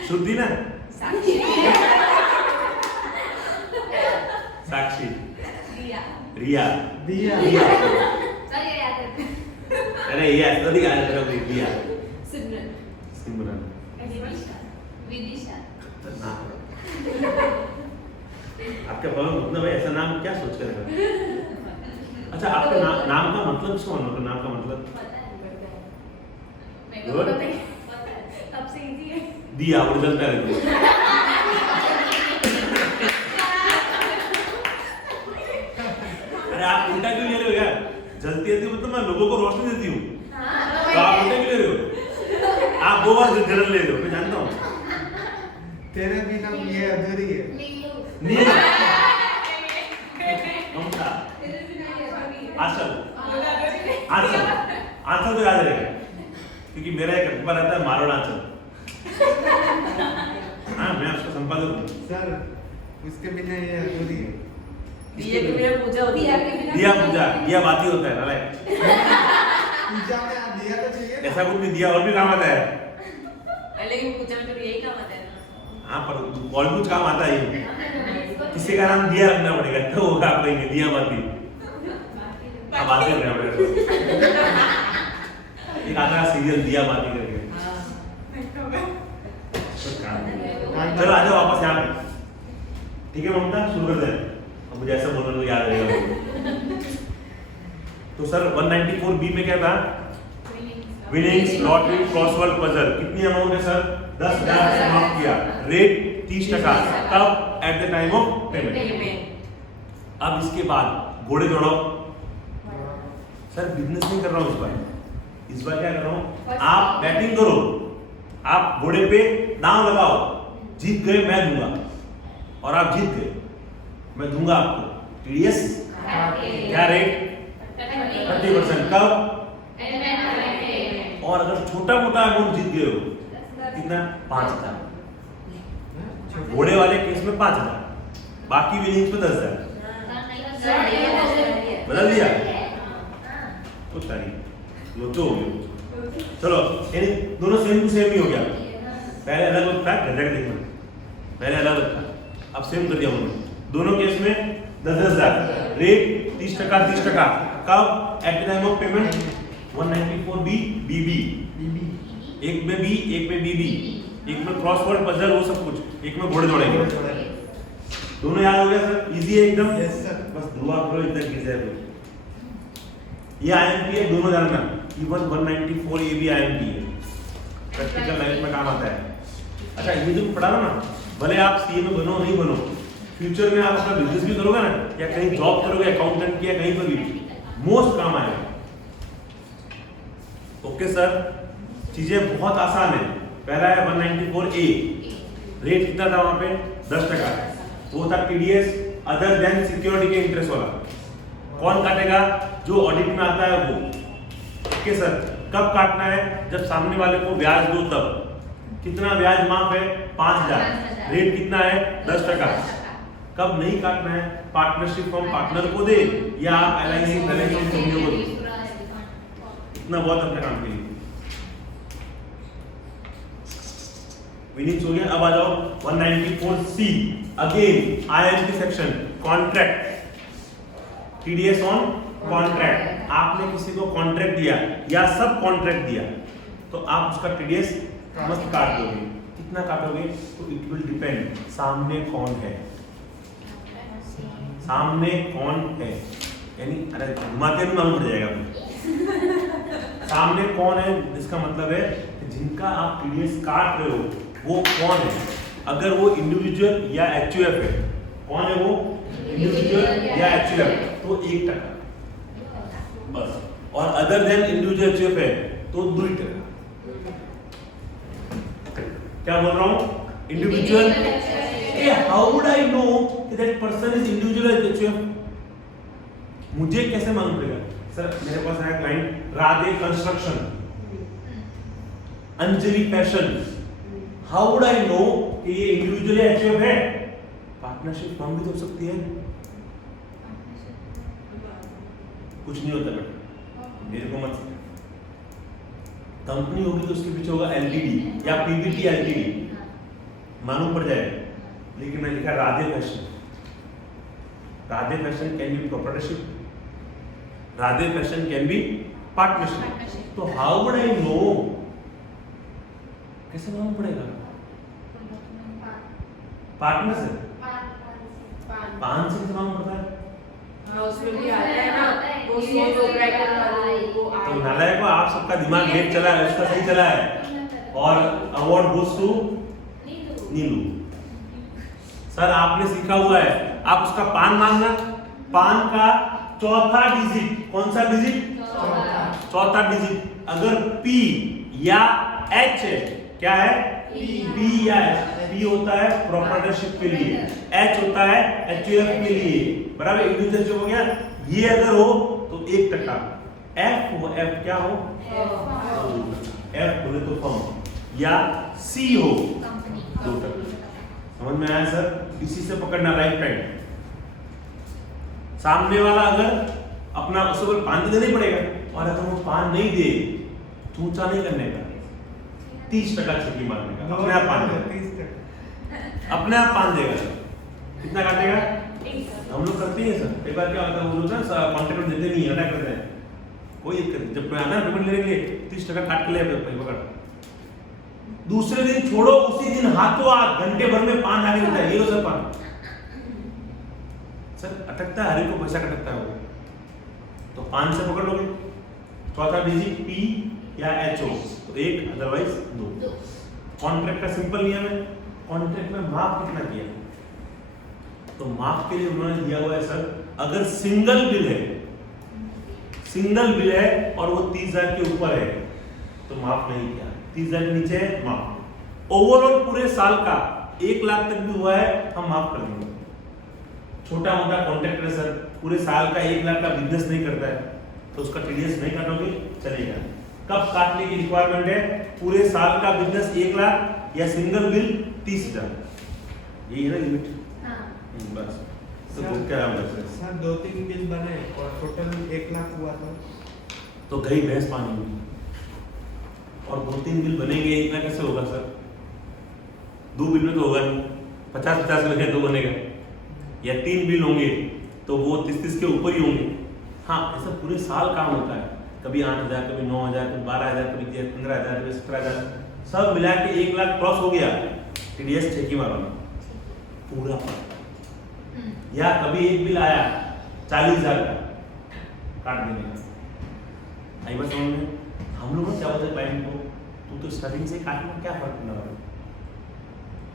श्रुति ना, साक्षी, रिया, दिया सर ये याद रखना। अरे ये तो नहीं याद रखा रिया, सिमरन, विदिशा। खतरनाक। आपके पास मतलब ऐसा नाम क्या सोच कर रखा? अच्छा आपके नाम का मतलब क्या होना? नाम का मतलब मेरे को पता है, सबसे इजी है। दिया और जलता रहता है। अरे आप उल्टा क्यों ले रहे हो यार? जलती है मतलब मैं लोगों को रोशनी देती हूँ, तो आप उल्टा क्यों ले रहे हो? आप 2 बार जलन ले रहे हो, मैं जानता हूँ। तेरे बिना ये अधूरी है। नील, ममता, आंचल, आंचल तो याद रहेगा, क्योंकि मेरा एक अखबार आता है मारोड़ आंचल। हाँ मैं उसका संपादक हूँ। सर उसके बिना ये अधूरी है। दिया के बिना पूजा होती है। दिया पूजा, दिया बाती होता है नालायक। पूजा में आप दिया तो चाहिए ना। ऐसा कुछ नहीं, दिया और भी काम आता है। लेकिन पूजा में तो यही काम आता है ना। हाँ पर और कुछ काम आता है, किसी का नाम दिया रखना पड़ेगा तो वो काम करेंगे, दिया बाती। अब बातें करना पड़ेगा। एक आता है सीरियल दिया बाती करके। चलो आ जाओ वापस यहाँ पे, ठीक है ममता, शुरू करते हैं। अब मुझे ऐसा बोलना तो याद रहेगा। तो सर 194B में क्या था? Winnings, lottery, crossword, puzzle. कितनी अमाउंट है सर? 10,000 से माफ किया। रेट 30%। कब? Eight the time of payment. अब इसके बाद घोड़े दौड़ाओ। सर बिजनेस नहीं कर रहा हूं इस बार क्या कर रहा हूं? आप बैटिंग करो, आप घोड़े पे दांव लगाओ, जीत गए मैं दूंगा, और आप जीत गए मैं दूंगा आपको टीडीएस। क्या रेट? 30%। कब? और अगर छोटा मोटा अमाउंट जीत गए हो, कितना? 5,000। घोड़े वाले केस में 5,000, बाकी विनिंग्स में 10,000। बदल दिया तो तारीख लो तो हो गया। चलो यानी दोनों सेम टू सेम ही हो गया। पहले अलग अलग था, गधा का देखना, पहले अलग अलग था, अब सेम कर दिया उन्होंने। दोनों केस में 10,000। रेट 30%। कब? Eight the time of payment. 194 बीबी। एक में बी, एक में बीबी, एक में क्रॉसवर्ड, पजल, वो सब कुछ, एक में घोड़े दौड़ेंगे। दोनों याद हो गया सर? इजी है एकदम। Yes sir. बस दुआ करो इतना गिर जाए। ये आईएमपी है, दोनों जानना। इवन 194 ये भी आईएमपी है, प्रैक्टिकल लाइफ में काम आता है। अच्छा ये जो पढ़ा ना, भले आप सीए में बनो नहीं बनो, फ्यूचर में आप अपना बिजनेस भी करोगे ना, या कहीं जॉब करोगे अकाउंटेंट की, या कहीं पर भी, मोस्ट काम आएगा। ओके सर, चीजें बहुत आसान है। पहला है 194A। रेट कितना था वहां पे? 10%। वो था टीडीएस अदर देन सिक्योरिटी के इंटरेस्ट वाला। कौन काटेगा? जो ऑडिट में आता है वो। ओके सर, कब काटना है? जब सामने वाले को ब्याज दो तब। कितना ब्याज माफ है? 5,000। रेट कितना है? 10%। कब नहीं काटना है? पार्टनरशिप फॉर्म पार्टनर को दे, या एलआईसी कंपनियों को दे। इतना बहुत अपने काम के लिए। विनिंग्स हो गया। अब आ जाओ 194C। Again IMP section, contract, TDS on contract. आपने किसी को कॉन्ट्रैक्ट दिया या सब कॉन्ट्रैक्ट दिया, तो आप उसका टीडीएस मस्त काट दोगे। कितना काटोगे? तो इट विल डिपेंड सामने कौन है। सामने कौन है यानी, अरे घुमाते भी मालूम पड़ जाएगा आपको। सामने कौन है इसका मतलब है जिनका आप टीडीएस काट रहे हो वो कौन है। अगर वो इंडिविजुअल या एचयूएफ है, कौन है वो? इंडिविजुअल या एचयूएफ, तो 1% बस। और अदर देन इंडिविजुअल एचयूएफ है तो 2%। क्या बोल रहा हूं? Individual. How would I know that person is individual HUF? मुझे कैसे मालूम पड़ेगा? सर मेरे पास आया client Radhe construction, Anjali fashion. How would I know कि ये इंडिविजुअल एचयूएफ है? पार्टनरशिप फॉर्म भी तो हो सकती है। कुछ नहीं होता बेटा, मेरे को मत। कंपनी होगी तो उसके पीछे होगा एलटीडी या पीवीटी एलटीडी, मालूम पड़ जाएगा। लेकिन मैं लिखा Radhe fashion. Radhe fashion can be proprietorship, Radhe fashion can be partnership. तो हाउ वुड आई नो? कैसे मालूम पड़ेगा? पार्टनर से, पान से मालूम पड़ता है। हाँ, उसमें भी आता है ना, वो सोल प्रोप्राइटर वाला, वो तो नालायक को आप सबका दिमाग लेट चला है, उसका सही चला है। और award goes to Neelu. Sir आपने सीखा हुआ है, आप उसका पान मांगना, पान का चौथा डिजिट, कौन सा डिजिट? चौथा डिजिट। अगर पी या एच है, क्या है? पी या एच। पी होता है प्रोप्राइटरशिप के लिए, एच होता है एचयूएफ के लिए, बराबर। इंडिविजुअल जो हो गया, ये अगर हो तो 1%। एफ हो, एफ क्या हो? एफ बोले तो फर्म, या सी हो 2%। समझ में आया सर? इसी से पकड़ना राइट टाइम। सामने वाला अगर अपना उससे कोई पान तो देना पड़ेगा, और अगर वो पान नहीं दे, चूचा नहीं करने का, 30% छुट्टी मारने का, अपने आप पान देगा। अपने आप पान देगा। कितना काटेगा? हम लोग करते हैं सर। एक बार क्या होता है, वो लोग ना कॉन्ट्रैक्ट देते नहीं, अटैक करते हैं। कोई दिक्कत नहीं, जब कोई आता है पेमेंट लेने के लिए 30% काट के ले पकड़। दूसरे दिन छोड़ो, उसी दिन हाथों हाथ घंटे भर में पान आगे मिलता है। ये लो सर पान। सर अटकता है, हर एक को पैसा कटकता है वो, तो पान से पकड़ लोगे। चौथा डिजिट पी या HO, तो 1 अदरवाइज 2। दो। कॉन्ट्रैक्ट का सिंपल नियम है, कॉन्ट्रैक्ट में माफ कितना किया, तो माफ के लिए उन्होंने दिया हुआ है सर, अगर सिंगल बिल है और वो 30,000 के ऊपर है तो माफ नहीं किया, 30,000 के नीचे है माफ। ओवरऑल पूरे साल का 1 लाख तक भी हुआ है हम माफ कर देंगे। छोटा मोटा कॉन्ट्रैक्टर सर पूरे साल का 1 लाख का बिजनेस नहीं करता है तो उसका टीडीएस नहीं काटोगे चलेगा। कब काटने की रिक्वायरमेंट है, पूरे साल का बिजनेस 1 लाख या सिंगल बिल 30,000, यही है ना लिमिट। हाँ। बस तो वो क्या है सर 2-3 बिल बने और टोटल 1 लाख हुआ तो गई भैंस पानी में, और 2-3 बिल बनेंगे 1 लाख कैसे होगा सर? 2 बिल में तो होगा नहीं, 50-50 लगे तो बनेगा, या 3 बिल होंगे तो वो 30-30 के ऊपर ही होंगे। हाँ, ऐसा पूरे साल काम होता है, कभी 8,000, कभी 9,000, कभी 12,000, कभी 15,000, कभी 17,000, सब मिला के 1 लाख क्रॉस हो गया, टीडीएस चेक ही मारो पूरा। या कभी एक बिल आया 40,000 का, काट देने का। आई बात समझ में? हम लोग क्या बोलते हैं क्लाइंट को, तू तो स्टार्टिंग से काटना, क्या फर्क पड़ना वाला,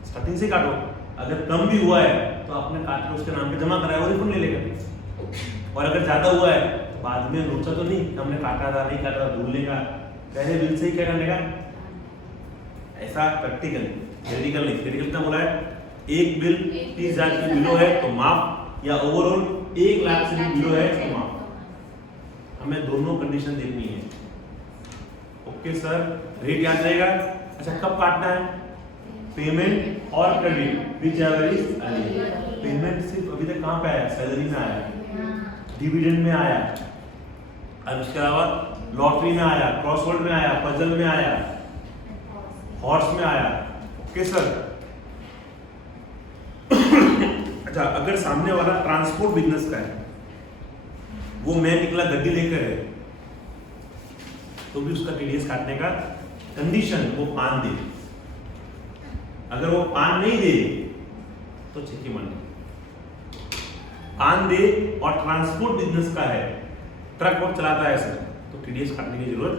स्टार्टिंग से काटो, अगर कम भी हुआ है तो आपने काट के उसके नाम पे जमा कराया, वो रिफंड ले लेगा। और अगर ज्यादा हुआ है तो बाद में रोचा तो नहीं हमने काटा था नहीं काटा था, भूल लेगा, पहले बिल से ही क्या करने का। ऐसा प्रैक्टिकल, थ्योरेटिकल नहीं। थ्योरेटिकल क्या बोला है, एक बिल 30,000 की बिलो है तो माफ, या ओवरऑल 1 लाख से भी बिलो है तो माफ। हमें दोनों कंडीशन देखनी है। ओके सर, रेट याद रहेगा। अच्छा, कब काटना है, पेमेंट और credit whichever is early. Payment सिर्फ अभी तक कहां पे आया, सैलरी में आया, डिविडेंड में आया, और उसके अलावा लॉटरी में आया, क्रॉसवर्ड में आया, पजल में आया, हॉर्स में आया। Okay sir. अच्छा, अगर सामने वाला ट्रांसपोर्ट बिजनेस का है, वो मैं निकला गड्डी लेकर है, तो भी उसका टीडीएस काटने का कंडीशन वो पान दे। अगर वो पान नहीं दे तो चेक मन पान दे और ट्रांसपोर्ट बिजनेस का है, ट्रक वर्क चलाता है सर, तो टीडीएस काटने की जरूरत।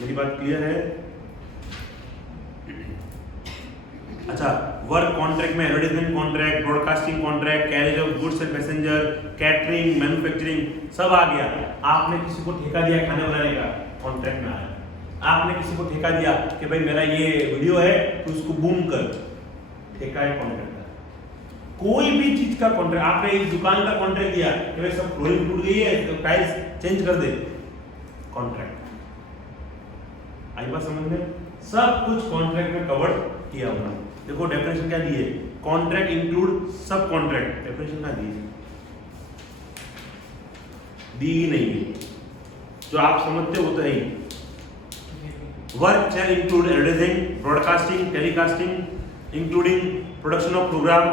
मेरी बात क्लियर है? अच्छा, वर्क कॉन्ट्रैक्ट में advertisement contract, broadcasting contract, carriage of goods and passenger, catering, manufacturing, सब आ गया। आपने किसी को ठेका दिया खाने बनाने का, कॉन्ट्रैक्ट में आया। आपने किसी को ठेका दिया कि भाई मेरा ये वीडियो है तो उसको बूम कर, ठेका है, कॉन्ट्रैक्ट है। कोई भी चीज का कॉन्ट्रैक्ट, आपने एक दुकान का कॉन्ट्रैक्ट दिया कि भाई सब फ्लोरिंग टूट गई है तो टाइल्स चेंज कर दे, कॉन्ट्रैक्ट। आई बात समझ में? सब कुछ कॉन्ट्रैक्ट में कवर किया हुआ। देखो डेफिनेशन क्या दी है, कॉन्ट्रैक्ट इंक्लूड सब कॉन्ट्रैक्ट, डेफिनेशन क्या दी है, दी ही नहीं है, जो आप समझते हो तो है ही। Work shall include advertising, broadcasting, telecasting including production of program,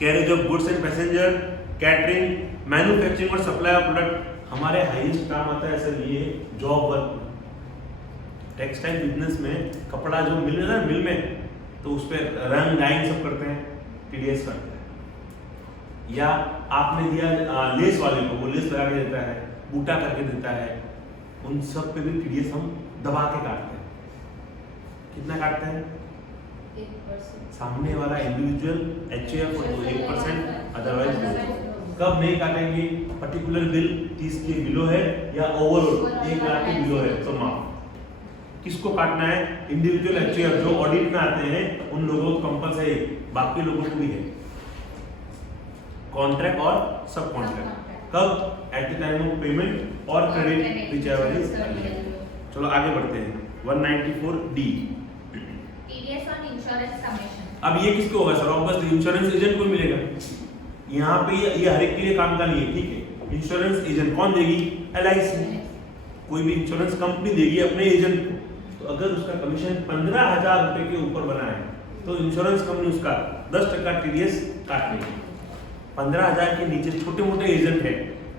carriage of goods and passenger, catering, manufacturing और सप्लाई ऑफ प्रोडक्ट। हमारे हाईएस्ट काम आता है सर ये जॉब वर्क। टेक्सटाइल बिजनेस में कपड़ा जो मिल रहा है मिल में, तो उस पर रंग डाइंग सब करते हैं, टीडीएस करते हैं। या आपने दिया लेस वाले को, वो लेस लगा के देता है, बूटा करके देता है, उन सब पे भी टीडीएस हम दबा के काटते हैं। कितना काटते हैं? 1%। सामने वाला इंडिविजुअल एचएफ को 1%, अदरवाइज कब नहीं काटेंगे, पर्टिकुलर बिल 30 के बिलो है या ओवरऑल 1 लाख के बिलो है तो माफ। किसको काटना है? इंडिविजुअल एचएफ जो ऑडिट में आते हैं उन लोगों को कंपलसरी, बाकी लोगों को भी है। कॉन्ट्रैक्ट और सब कॉन्ट्रैक्ट कब? Eight the time of payment और क्रेडिट विच एवर इज। चलो आगे बढ़ते हैं। 194D, TDS on insurance commission. अब ये किसको होगा सर? ऑब्वियसली इंश्योरेंस एजेंट को मिलेगा। यहाँ पे ये हर एक के लिए काम का नहीं है, ठीक है। इंश्योरेंस एजेंट कौन देगी? LIC, कोई भी इंश्योरेंस कंपनी देगी अपने एजेंट को। तो अगर उसका कमीशन 15,000 रुपए के ऊपर बना है तो इंश्योरेंस कंपनी उसका 10% टीडीएस काट लेगी। 15,000 के नीचे छोटे मोटे एजेंट है,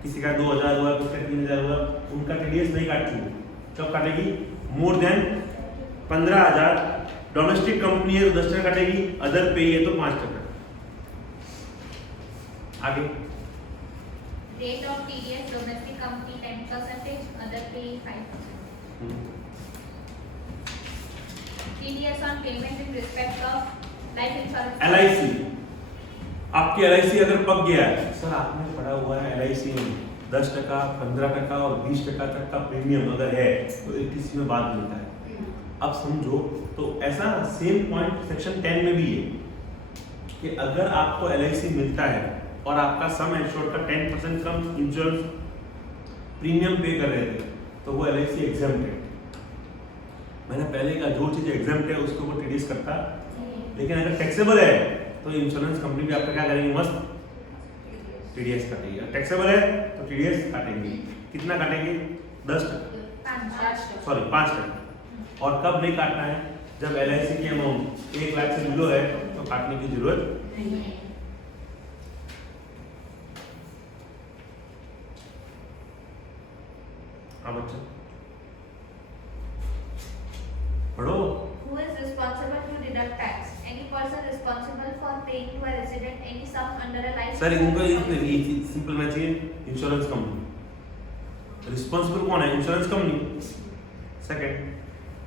किसी का 2,000 हुआ, किसी का 3,000 हुआ, उनका टीडीएस नहीं काटेगी। कब काटेगी? More than 15,000। डोमेस्टिक कंपनी है तो 10% काटेगी, अदर पे है तो 5%। आगे rate of TDS domestic company 10%, other pay 5%. TDS on payment in respect of life insurance. LIC, आपकी LIC अगर पक गया है, सर आपने पढ़ा हुआ है LIC में 10%, 15% और 20% तक का प्रीमियम अगर है तो ATC में बाद मिलता है। अब समझो तो ऐसा सेम पॉइंट सेक्शन 10 में भी है कि अगर आपको LIC मिलता है और आपका सम एश्योर्ड का 10% कम इंश्योरेंस प्रीमियम पे कर रहे थे तो वो LIC एग्जम्प्ट है। मैंने पहले कहा जो चीज़ एग्जम्प्ट है उसको वो TDS करता, लेकिन अगर टैक्सेबल है तो इंश्योरेंस कंपनी भी आपका क्या करेंगे, मस्त TDS काटेगी। टैक्सेबल है तो TDS काटेंगे। कितना काटेंगे, 10%, सॉरी 5%। और कब नहीं काटना है, जब LIC की अमाउंट 1 लाख से बिलो है तो काटने की जरूरत नहीं है। हाँ बच्चा पढ़ो। Who is responsible to deduct tax? Any person responsible for paying to a resident any sum under a life. Sir इनको सिंपल मैच चाहिए, इंश्योरेंस कंपनी। रिस्पांसिबल कौन है, insurance company. Second,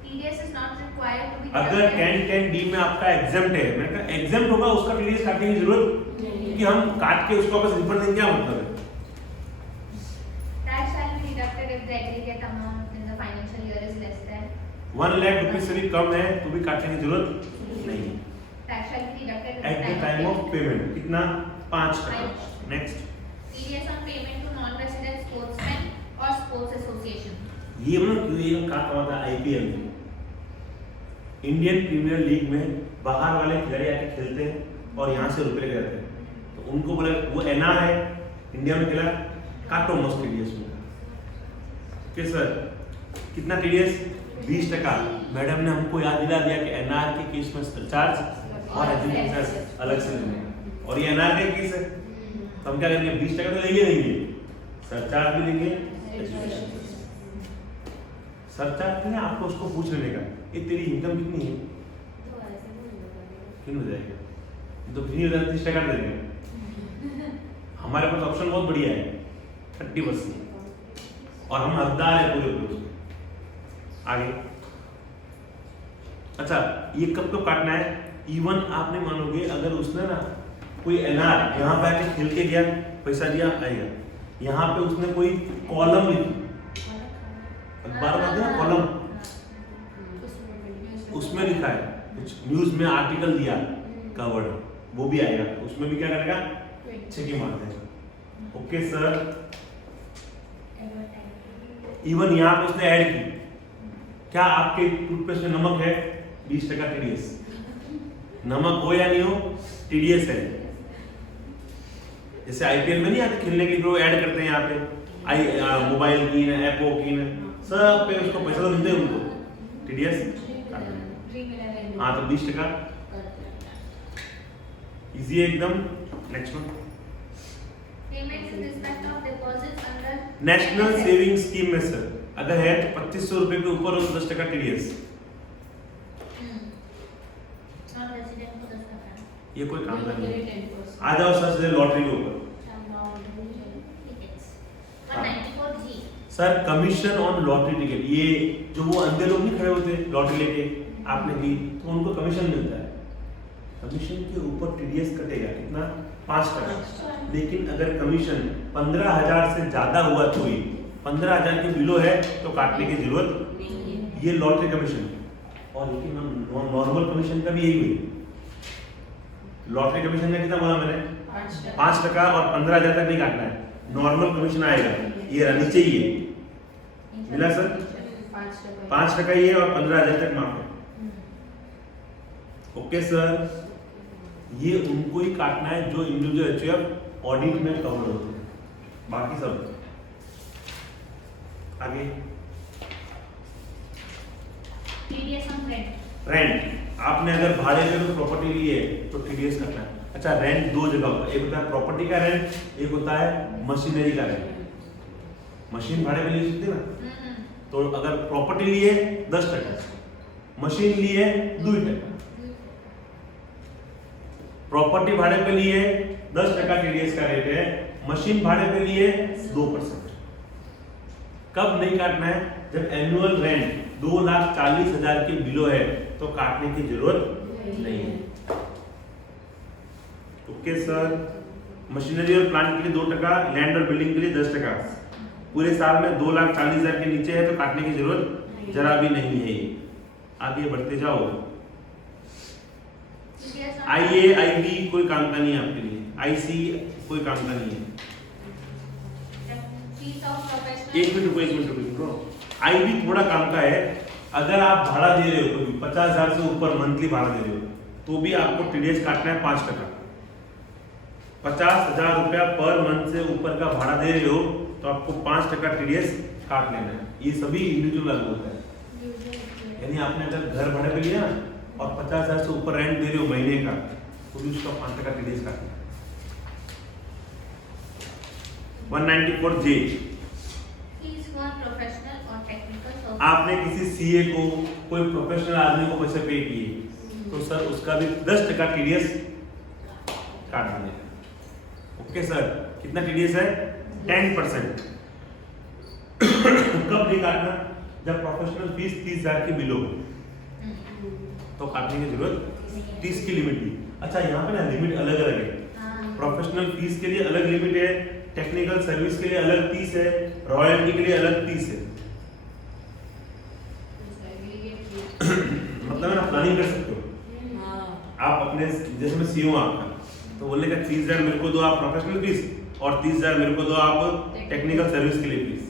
TDS is not required to be अगर deducted. 10D में आपका exempt है, मैंने कहा एग्जम्प्ट होगा उसका TDS काटने की जरूरत नहीं, कि हम काट के उसको वापस रिफंड देंगे, क्या मतलब है। Tax shall be deducted if the aggregate amount in the financial year is less than 1 lakh रुपए से भी कम है तो भी काटने की जरूरत नहीं। tax shall be deducted at the time of payment कितना, 5%। Next, TDS on payment to non-resident sportsmen or sports association. ये मतलब ये कहा था IPL में, इंडियन प्रीमियर लीग में बाहर वाले खिलाड़ी आके खेलते हैं और यहाँ से रुपए लेके जाते हैं, तो उनको बोला वो NR है, इंडिया में खेला, काटो मस्त TDS में। ओके सर, कितना TDS, 20%। मैडम ने हमको याद दिला दिया कि NR के केस में सरचार्ज और एजुकेशन अलग से लेंगे, और ये NR का केस है तो हम क्या करेंगे, 20% तो लेंगे, सरचार्ज भी लेंगे। सरचार्ज है आपको उसको पूछ लेने का, ये तेरी इनकम कितनी है, कितनी हो जाएगा, तो कितनी हो जाएगी, 30% दे देंगे। हमारे पास ऑप्शन बहुत बढ़िया है, 30%, और हम हकदार है पूरे पूरे। आगे, अच्छा ये कब कब काटना है, इवन आप नहीं मानोगे अगर उसने ना कोई NR यहाँ पे आके खेल के गया, पैसा दिया आएगा, यहाँ पे उसने कोई कॉलम लिखी, अखबार में दिया कॉलम, उसमें लिखा है कुछ, न्यूज में आर्टिकल दिया कवर्ड, वो भी आएगा, उसमें भी क्या करेगा, छेकी मार देगा। ओके सर, इवन यहाँ पे उसने ऐड की, क्या आपके टूथपेस्ट में नमक है, 20% TDS, नमक हो या नहीं हो TDS है। जैसे IPL में नहीं आते खेलने के लिए ऐड करते हैं यहाँ पे, मोबाइल की ना, एपो की ना, सब पे उसको पैसा तो मिलते हैं उनको, TDS। हाँ तो 20%, इजी है एकदम। Next one, Payments in respect of deposits under national saving scheme में सर अगर है तो 2500 रुपए के ऊपर हो तो 10% TDS। non-resident को 10%. ये कोई काम नहीं है। आ जाओ सर सीधे लॉटरी के ऊपर। Tickets. 194G. Sir commission on lottery ticket, ये जो वो अंधे लोग नहीं खड़े होते लॉटरी लेके, आपने दी तो उनको कमीशन मिलता है, कमीशन के ऊपर TDS कटेगा, कितना, 5%। लेकिन अगर कमीशन 15,000 से ज्यादा हुआ तो ही 15,000 के बिलो है तो काटने की जरूरत नहीं है, ये लॉटरी कमीशन। और लेकिन नॉर्मल कमीशन का भी यही हुई, लॉटरी कमीशन का कितना बोला मैंने, 5% और 15,000 तक नहीं काटना है, नॉर्मल कमीशन आएगा, ये नीचे ही है, मिला सर, 5% ये और 15,000 तक माफ है। ओके सर, ये उनको ही काटना है जो इंडिविजुअल HUF ऑडिट में कवर होते हैं, बाकी सब आगे। TDS on rent. रेंट, आपने अगर भाड़े पे कोई प्रॉपर्टी ली है तो TDS करना है। अच्छा रेंट दो जगह होता है, एक होता है प्रॉपर्टी का रेंट, एक होता है मशीनरी का रेंट। मशीन भाड़े पे ले सकते ना, तो अगर प्रॉपर्टी लिए 10%, मशीन लिए 2%, प्रॉपर्टी भाड़े पे लिए 10% TDS का रेट है, मशीन भाड़े पे लिए 2%। कब नहीं काटना है? जब एनुअल रेंट 2,40,000 के बिलो है तो काटने की जरूरत नहीं है। Okay sir. मशीनरी और प्लांट के लिए 2%, लैंड और बिल्डिंग के लिए 10%। पूरे साल में 2,40,000 के नीचे है तो काटने की जरूरत जरा भी नहीं है। आगे बढ़ते जाओ। आईए आईबी कोई काम का नहीं है आपके लिए, आईसी कोई काम का नहीं है। एक मिनट रुको। आईबी थोड़ा काम का है। अगर आप भाड़ा दे रहे हो, कभी 50,000 से ऊपर मंथली भाड़ा दे रहे हो तो भी आपको टीडीएस काटना है 5%। 50,000 रुपया पर मंथ से ऊपर का भाड़ा दे रहे हो तो आपको 5% टीडीएस काट लेना है। ये सभी इंडिविजुअल लागू होता है। यानी आपने अगर घर भाड़े पे लिया और 50,000 से ऊपर रेंट दे रहे हो महीने का तो भी उसका 5% टीडीएस काटना है। 194J, आपने किसी सीए को, कोई प्रोफेशनल आदमी को पैसे पे किए तो सर उसका भी 10% टीडीएस काट देंगे। ओके सर, कितना टीडीएस है? 10%। कब नहीं काटना? जब प्रोफेशनल फीस 30,000 के बिलो तो काटने की जरूरत 30 की लिमिट थी। अच्छा, यहाँ पे ना लिमिट अलग अलग है। प्रोफेशनल फीस के लिए अलग लिमिट है, टेक्निकल सर्विस के लिए अलग 30 है, रॉयल्टी के लिए अलग 30 है। मतलब ना प्लानिंग कर सकते हो आप अपने, जैसे मैं सीईओ आपका तो बोलने का 30,000 मेरे को दो आप प्रोफेशनल फीस और 30,000 मेरे को दो आप टेक्निकल सर्विस के लिए फीस।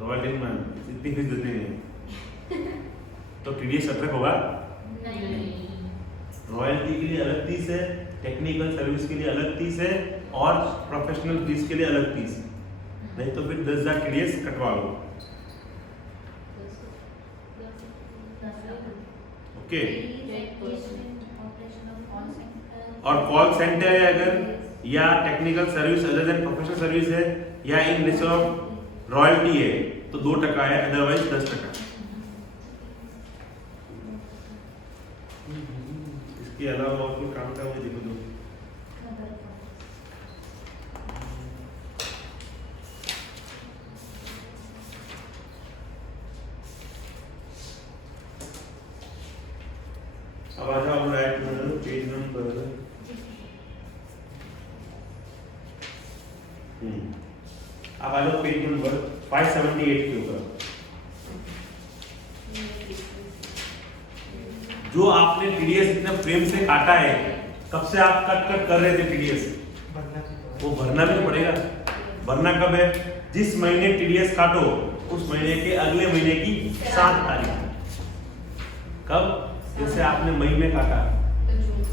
रॉयल्टी में इतनी फीस देते हैं तो टीडीएस अट्रैक्ट होगा नहीं। रॉयल्टी के लिए अलग 30 है, टेक्निकल सर्विस के लिए अलग 30 है और प्रोफेशनल फीस के लिए अलग 30 है। नहीं तो फिर 10,000 टीडीएस कटवा लो। ओके। और कॉल सेंटर है अगर, या technical service other than professional service है, या इन रेशियो ऑफ रॉयल्टी है तो 2% है, अदरवाइज 10%। इसके अलावा और कोई काम का मुझे देखो दो। अब आ जाओ राइट पेज नंबर अब आ जाओ पेज नंबर 578 के ऊपर। जो आपने टीडीएस इतने प्रेम से काटा है, कब से आप कट कर रहे थे टीडीएस, वो भरना भी पड़ेगा। भरना कब है? जिस महीने टीडीएस काटो उस महीने के अगले महीने की 7 तारीख। कब? जैसे आपने मई में काटा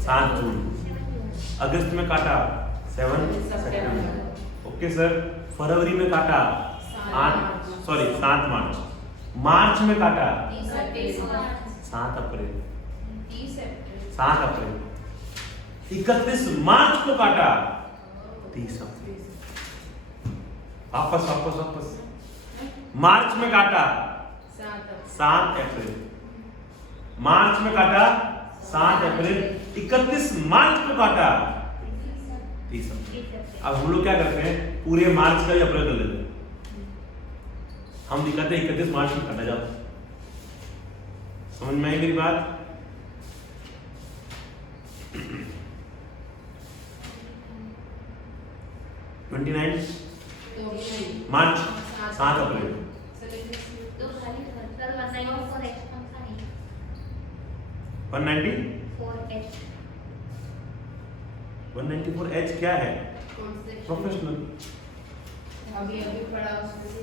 7 जून, अगस्त में काटा 7 सितंबर। Okay sir. फरवरी में काटा 7 मार्च। मार्च में काटा 7 अप्रैल। 7 अप्रैल। 31 मार्च को काटा 30 अप्रैल। वापस मार्च में काटा 7 अप्रैल। मार्च में काटा 7 अप्रैल। 31 मार्च को काटा 30 अप्रैल। अब हम लोग क्या करते हैं, पूरे मार्च का ही अप्रैल कर लेते हैं। हम दिखाते हैं 31 मार्च में काटा जाओ। समझ में आई मेरी बात? मार्च 7 अप्रैल। 194H क्या है? प्रोफेशनल। अभी पढ़ा उसमें से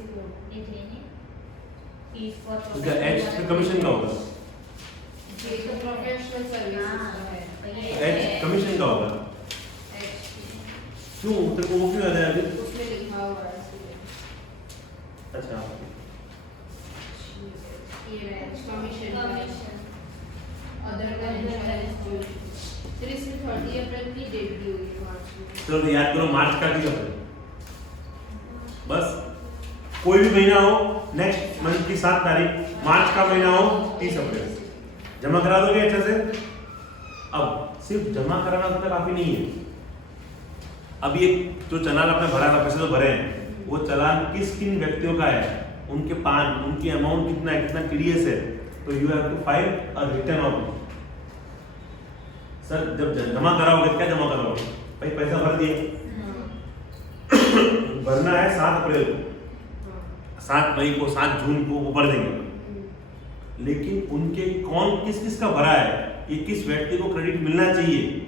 उसका H पे कमीशन का होगा। ये तो प्रोफेशनल सर्विस है। H कमीशन का होगा। क्यों? तेरे को वो क्यों याद है अभी? उसमें लिखा हुआ है। अच्छा, ये कमीशन अदर देन 30 अप्रैल की डेट दी हुई है मार्च में। चलो याद करो, मार्च का 30 अप्रैल। बस कोई भी महीना हो, नेक्स्ट मंथ की 7 तारीख, मार्च का महीना हो 30 अप्रैल, जमा करा दोगे अच्छे से। अब सिर्फ जमा कराना तो काफी नहीं है। अब ये जो चैनल आपने भरा था, पैसे तो भरे हैं, वो चालान किस किन व्यक्तियों का है, उनके पान, उनकी अमाउंट कितना है, कितना टीडीएस है, तो you have to file a return of it. Sir जब जमा कराओगे क्या जमा कराओगे, भाई पैसा भर दिए, भरना है 7 अप्रैल को, 7 मई को, 7 जून को वो भर देंगे, लेकिन उनके कौन किस किस का भरा है, ये किस व्यक्ति को क्रेडिट मिलना चाहिए,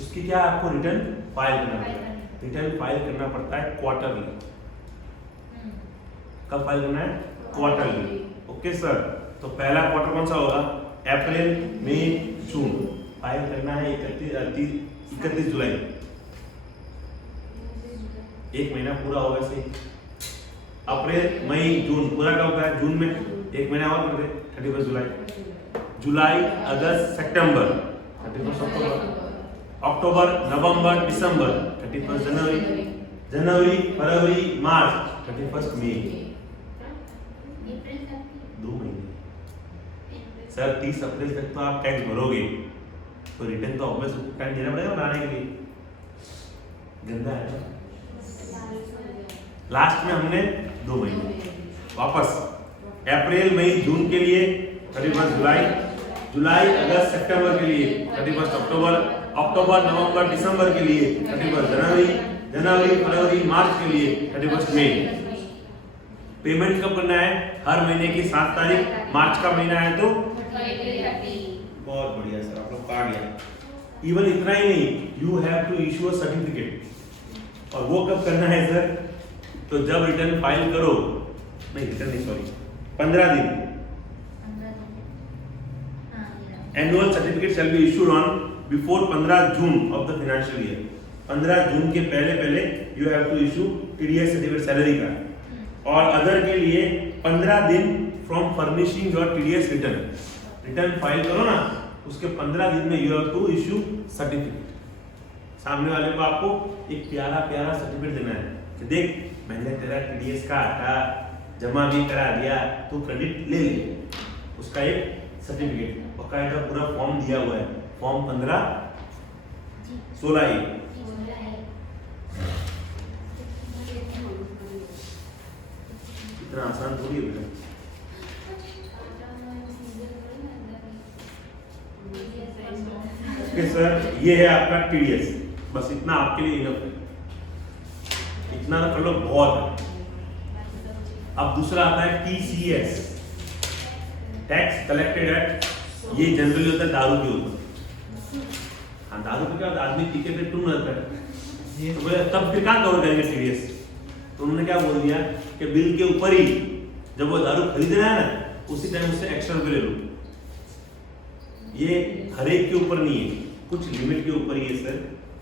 उसकी क्या आपको रिटर्न फाइल करना पड़ता है। रिटर्न फाइल करना पड़ता है क्वार्टरली। कब फाइल करना है? क्वार्टरली। ओके सर, तो पहला क्वार्टर कौन सा होगा? अप्रैल, मई, जून। फाइल करना है 31 जुलाई। एक महीना पूरा होगा ऐसे। अप्रैल, मई, जून पूरा कब होता है? जून में एक महीना और कर दे, 31 जुलाई। जुलाई, अगस्त, सितंबर, 31 अक्टूबर, अक्टूबर, नवंबर, दिसंबर, 31 जनवरी, जनवरी, फरवरी, मार्च, 31 मई। 2 महीने। सर 30 अप्रैल तक तो आप टैक्स भरोगे, तो रिटर्न तो ऑब्वियस टाइम देना पड़ेगा बनाने के लिए। गंदा है ना? लास्ट में हमने 2 महीने वापस, अप्रैल, मई, जून के लिए 31 जुलाई, जुलाई, अगस्त, सितंबर के लिए 31 अक्टूबर, अक्टूबर, नवंबर, दिसंबर के लिए 31 जनवरी, जनवरी, फरवरी, मार्च के लिए 31 मई। पेमेंट कब करना है? हर महीने की 7 तारीख। मार्च का महीना है तो बहुत बढ़िया सर, आप लोग पा गया। इवन इतना ही नहीं, you have to issue a certificate. और वो कब करना है सर? तो जब रिटर्न फाइल करो, नहीं रिटर्न नहीं, सॉरी, 15 दिन। Annual certificate shall be issued on before 15 June of the financial year. 15 जून के पहले पहले you have to issue TDS certificate salary का। और अदर के लिए 15 दिन from furnishing your TDS return. Return file करो ना, उसके 15 दिन में you have to issue certificate. सामने वाले को आपको एक प्यारा प्यारा सर्टिफिकेट देना है कि देख मैंने तेरा टीडीएस का आटा जमा भी करा दिया, तू क्रेडिट ले ले। उसका एक सर्टिफिकेट बकायदा पूरा फॉर्म दिया हुआ है, फॉर्म 15/16 इतना आसान थोड़ी है बेटा। ओके सर, ये है आपका टीडीएस, बस इतना आपके लिए इनफ है, इतना कर लो बहुत है। अब दूसरा आता है टीसीएस, टैक्स कलेक्टेड एट, ये जनरली होता है दारू के ऊपर। हाँ, दारू पे क्या होता है, आदमी पी के फिर टून रहता है, तो तब फिर कहाँ कवर करेंगे टीडीएस? तो उन्होंने क्या बोल दिया कि बिल के ऊपर ही जब वो दारू खरीद रहा है ना, उसी टाइम उससे एक्स्ट्रा रुपये ले लो। ये हर एक के ऊपर नहीं है, कुछ लिमिट के ऊपर ही है सर।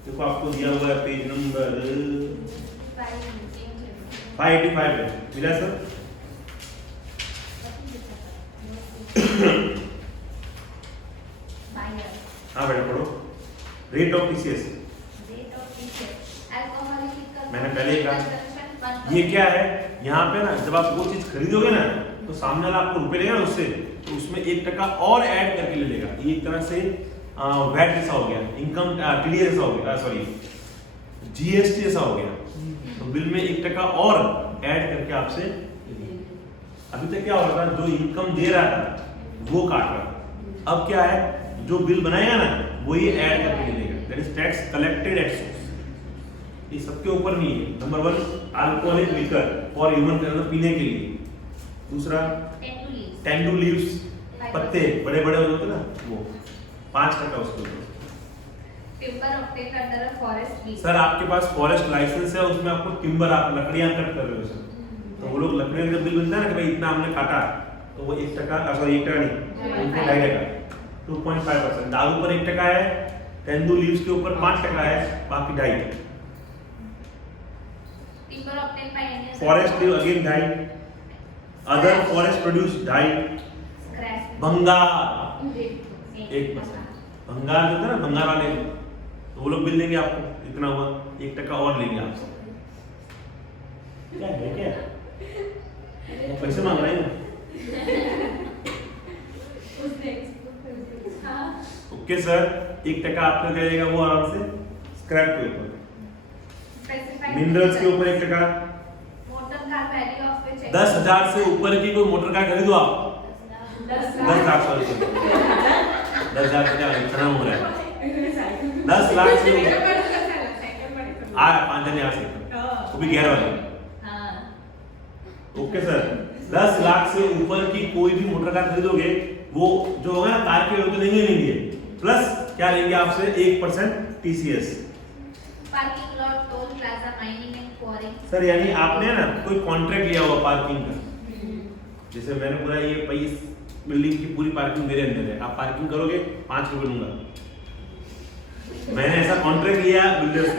देखो आपको दिया हुआ है पेज नंबर 585 है, मिला सर? हाँ बेटा पढ़ो। रेट ऑफ टीसीएस, मैंने पहले कहा ये क्या है। यहाँ पे ना जब आप वो चीज खरीदोगे ना, तो सामने वाला आपको रुपए देगा ना उससे, तो उसमें 1% और ऐड करके ले लेगा। ये एक तरह से वैट जैसा हो गया, इनकम टीडीएस जैसा हो गया, सॉरी जीएसटी जैसा हो गया। तो बिल में 1% और ऐड करके आपसे। अभी तक क्या हो रहा था, जो इनकम दे रहा था वो काट रहा था, अब क्या है, जो बिल बनाएगा ना वो ये ऐड करके ले लेगा। That is tax collected at source. ये सबके ऊपर नहीं है। Number 1 alcoholic liquor for human पीने के लिए। दूसरा टेंडू लीव्स, पत्ते बड़े बड़े होते ना, वो 5% उसके ऊपर। Timber obtained under a forest lease. Sir आपके पास फॉरेस्ट लाइसेंस है, उसमें आपको टिम्बर, आप लकड़ियां कट कर रहे हो सर, तो वो लोग लकड़ियां जब बिल बनता है ना कि भाई इतना हमने काटा, तो वो 1%, सॉरी 1% नहीं, उनको 2.5%, 2.5%। दारू पर 1% है, तेंदू लीव्स के ऊपर 5% है, बाकी 2.5%। Timber obtained by any forest leave again 2.5%, other forest produce 2.5%, scrap भंगार 1%। भंगार जो होता है ना, भंगार वाले, तो वो लोग बिल देंगे आपको, इतना हुआ, 1% और लेंगे आपसे। क्या है क्या? पैसे मांग रहे हैं। ओके सर, 1% आपका करेगा वो आराम से स्क्रैप के ऊपर, मिनरल्स के ऊपर 1%, 10,000 से ऊपर की कोई मोटर कार खरीदो आप 10 लाख, सॉरी 10,000 का इतना हो रहा है 10 लाख से आ 5,000 यहाँ से वो भी गियर वाले। हाँ ओके सर, 10 लाख से ऊपर की कोई भी मोटर कार खरीदोगे वो जो होगा ना कार के वो तो नहीं लेंगे, प्लस क्या लेंगे आपसे 1% TCS। Parking lot, toll plaza, mining and quarrying. Sir यानी आपने ना कोई कॉन्ट्रैक्ट लिया हुआ पार्किंग का, जैसे मैंने पूरा ये इस बिल्डिंग की पूरी पार्किंग मेरे अंदर है, आप पार्किंग करोगे 5 रुपए लूंगा। मैंने ऐसा कॉन्ट्रैक्ट लिया बिल्डर से,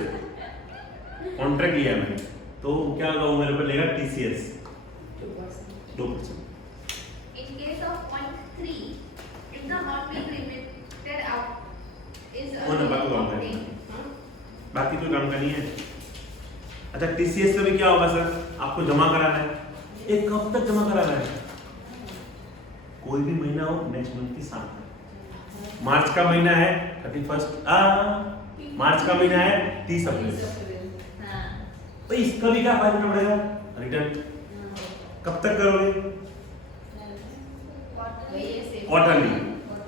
कॉन्ट्रैक्ट लिया मैंने, तो क्या होगा वो मेरे पे लेगा TCS 2%। In case of point 3, if the not being remitted out is वो नंबर को काम करें, बाकी कोई काम का नहीं है। अच्छा TCS का भी क्या होगा सर, आपको जमा कराना है, एक कब तक जमा कराना है, कोई भी महीना हो नेक्स्ट मंथ की 7 तारीख। मार्च का महीना है 31 मार्च का महीना है 30 अप्रैल, हाँ तो इसका भी क्या फायदा पड़ेगा रिटर्न कब तक करोगे, क्वार्टरली।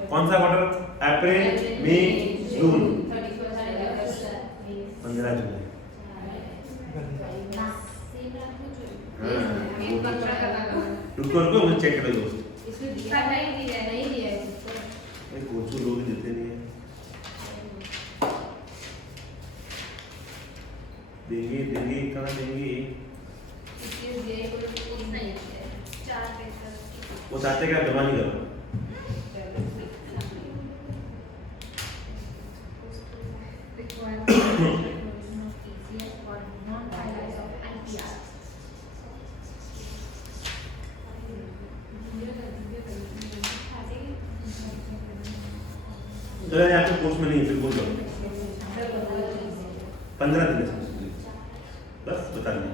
कौन सा क्वार्टर, अप्रैल मई जून 15 जुलाई। रुको रुको मुझे चेक कर दोस्त, कोचू लोग ही देते नहीं है, देंगे देंगे कहाँ देंगे, वो चाहते क्या जमा नहीं करो। चलो यहाँ पे कोर्स में नहीं है, फिर बोल दो 15 दिन है बस बता दिया।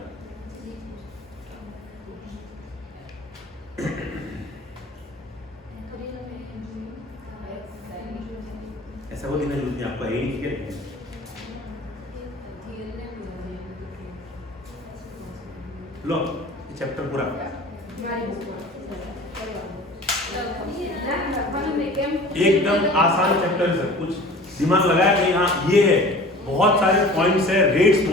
ऐसा वो देना जरूरी है आपको, है ही नहीं क्या लो ये चैप्टर पूरा एकदम आसान चैप्टर है सर, कुछ दिमाग लगाया कि हाँ ये है, बहुत सारे पॉइंट्स है, रेट्स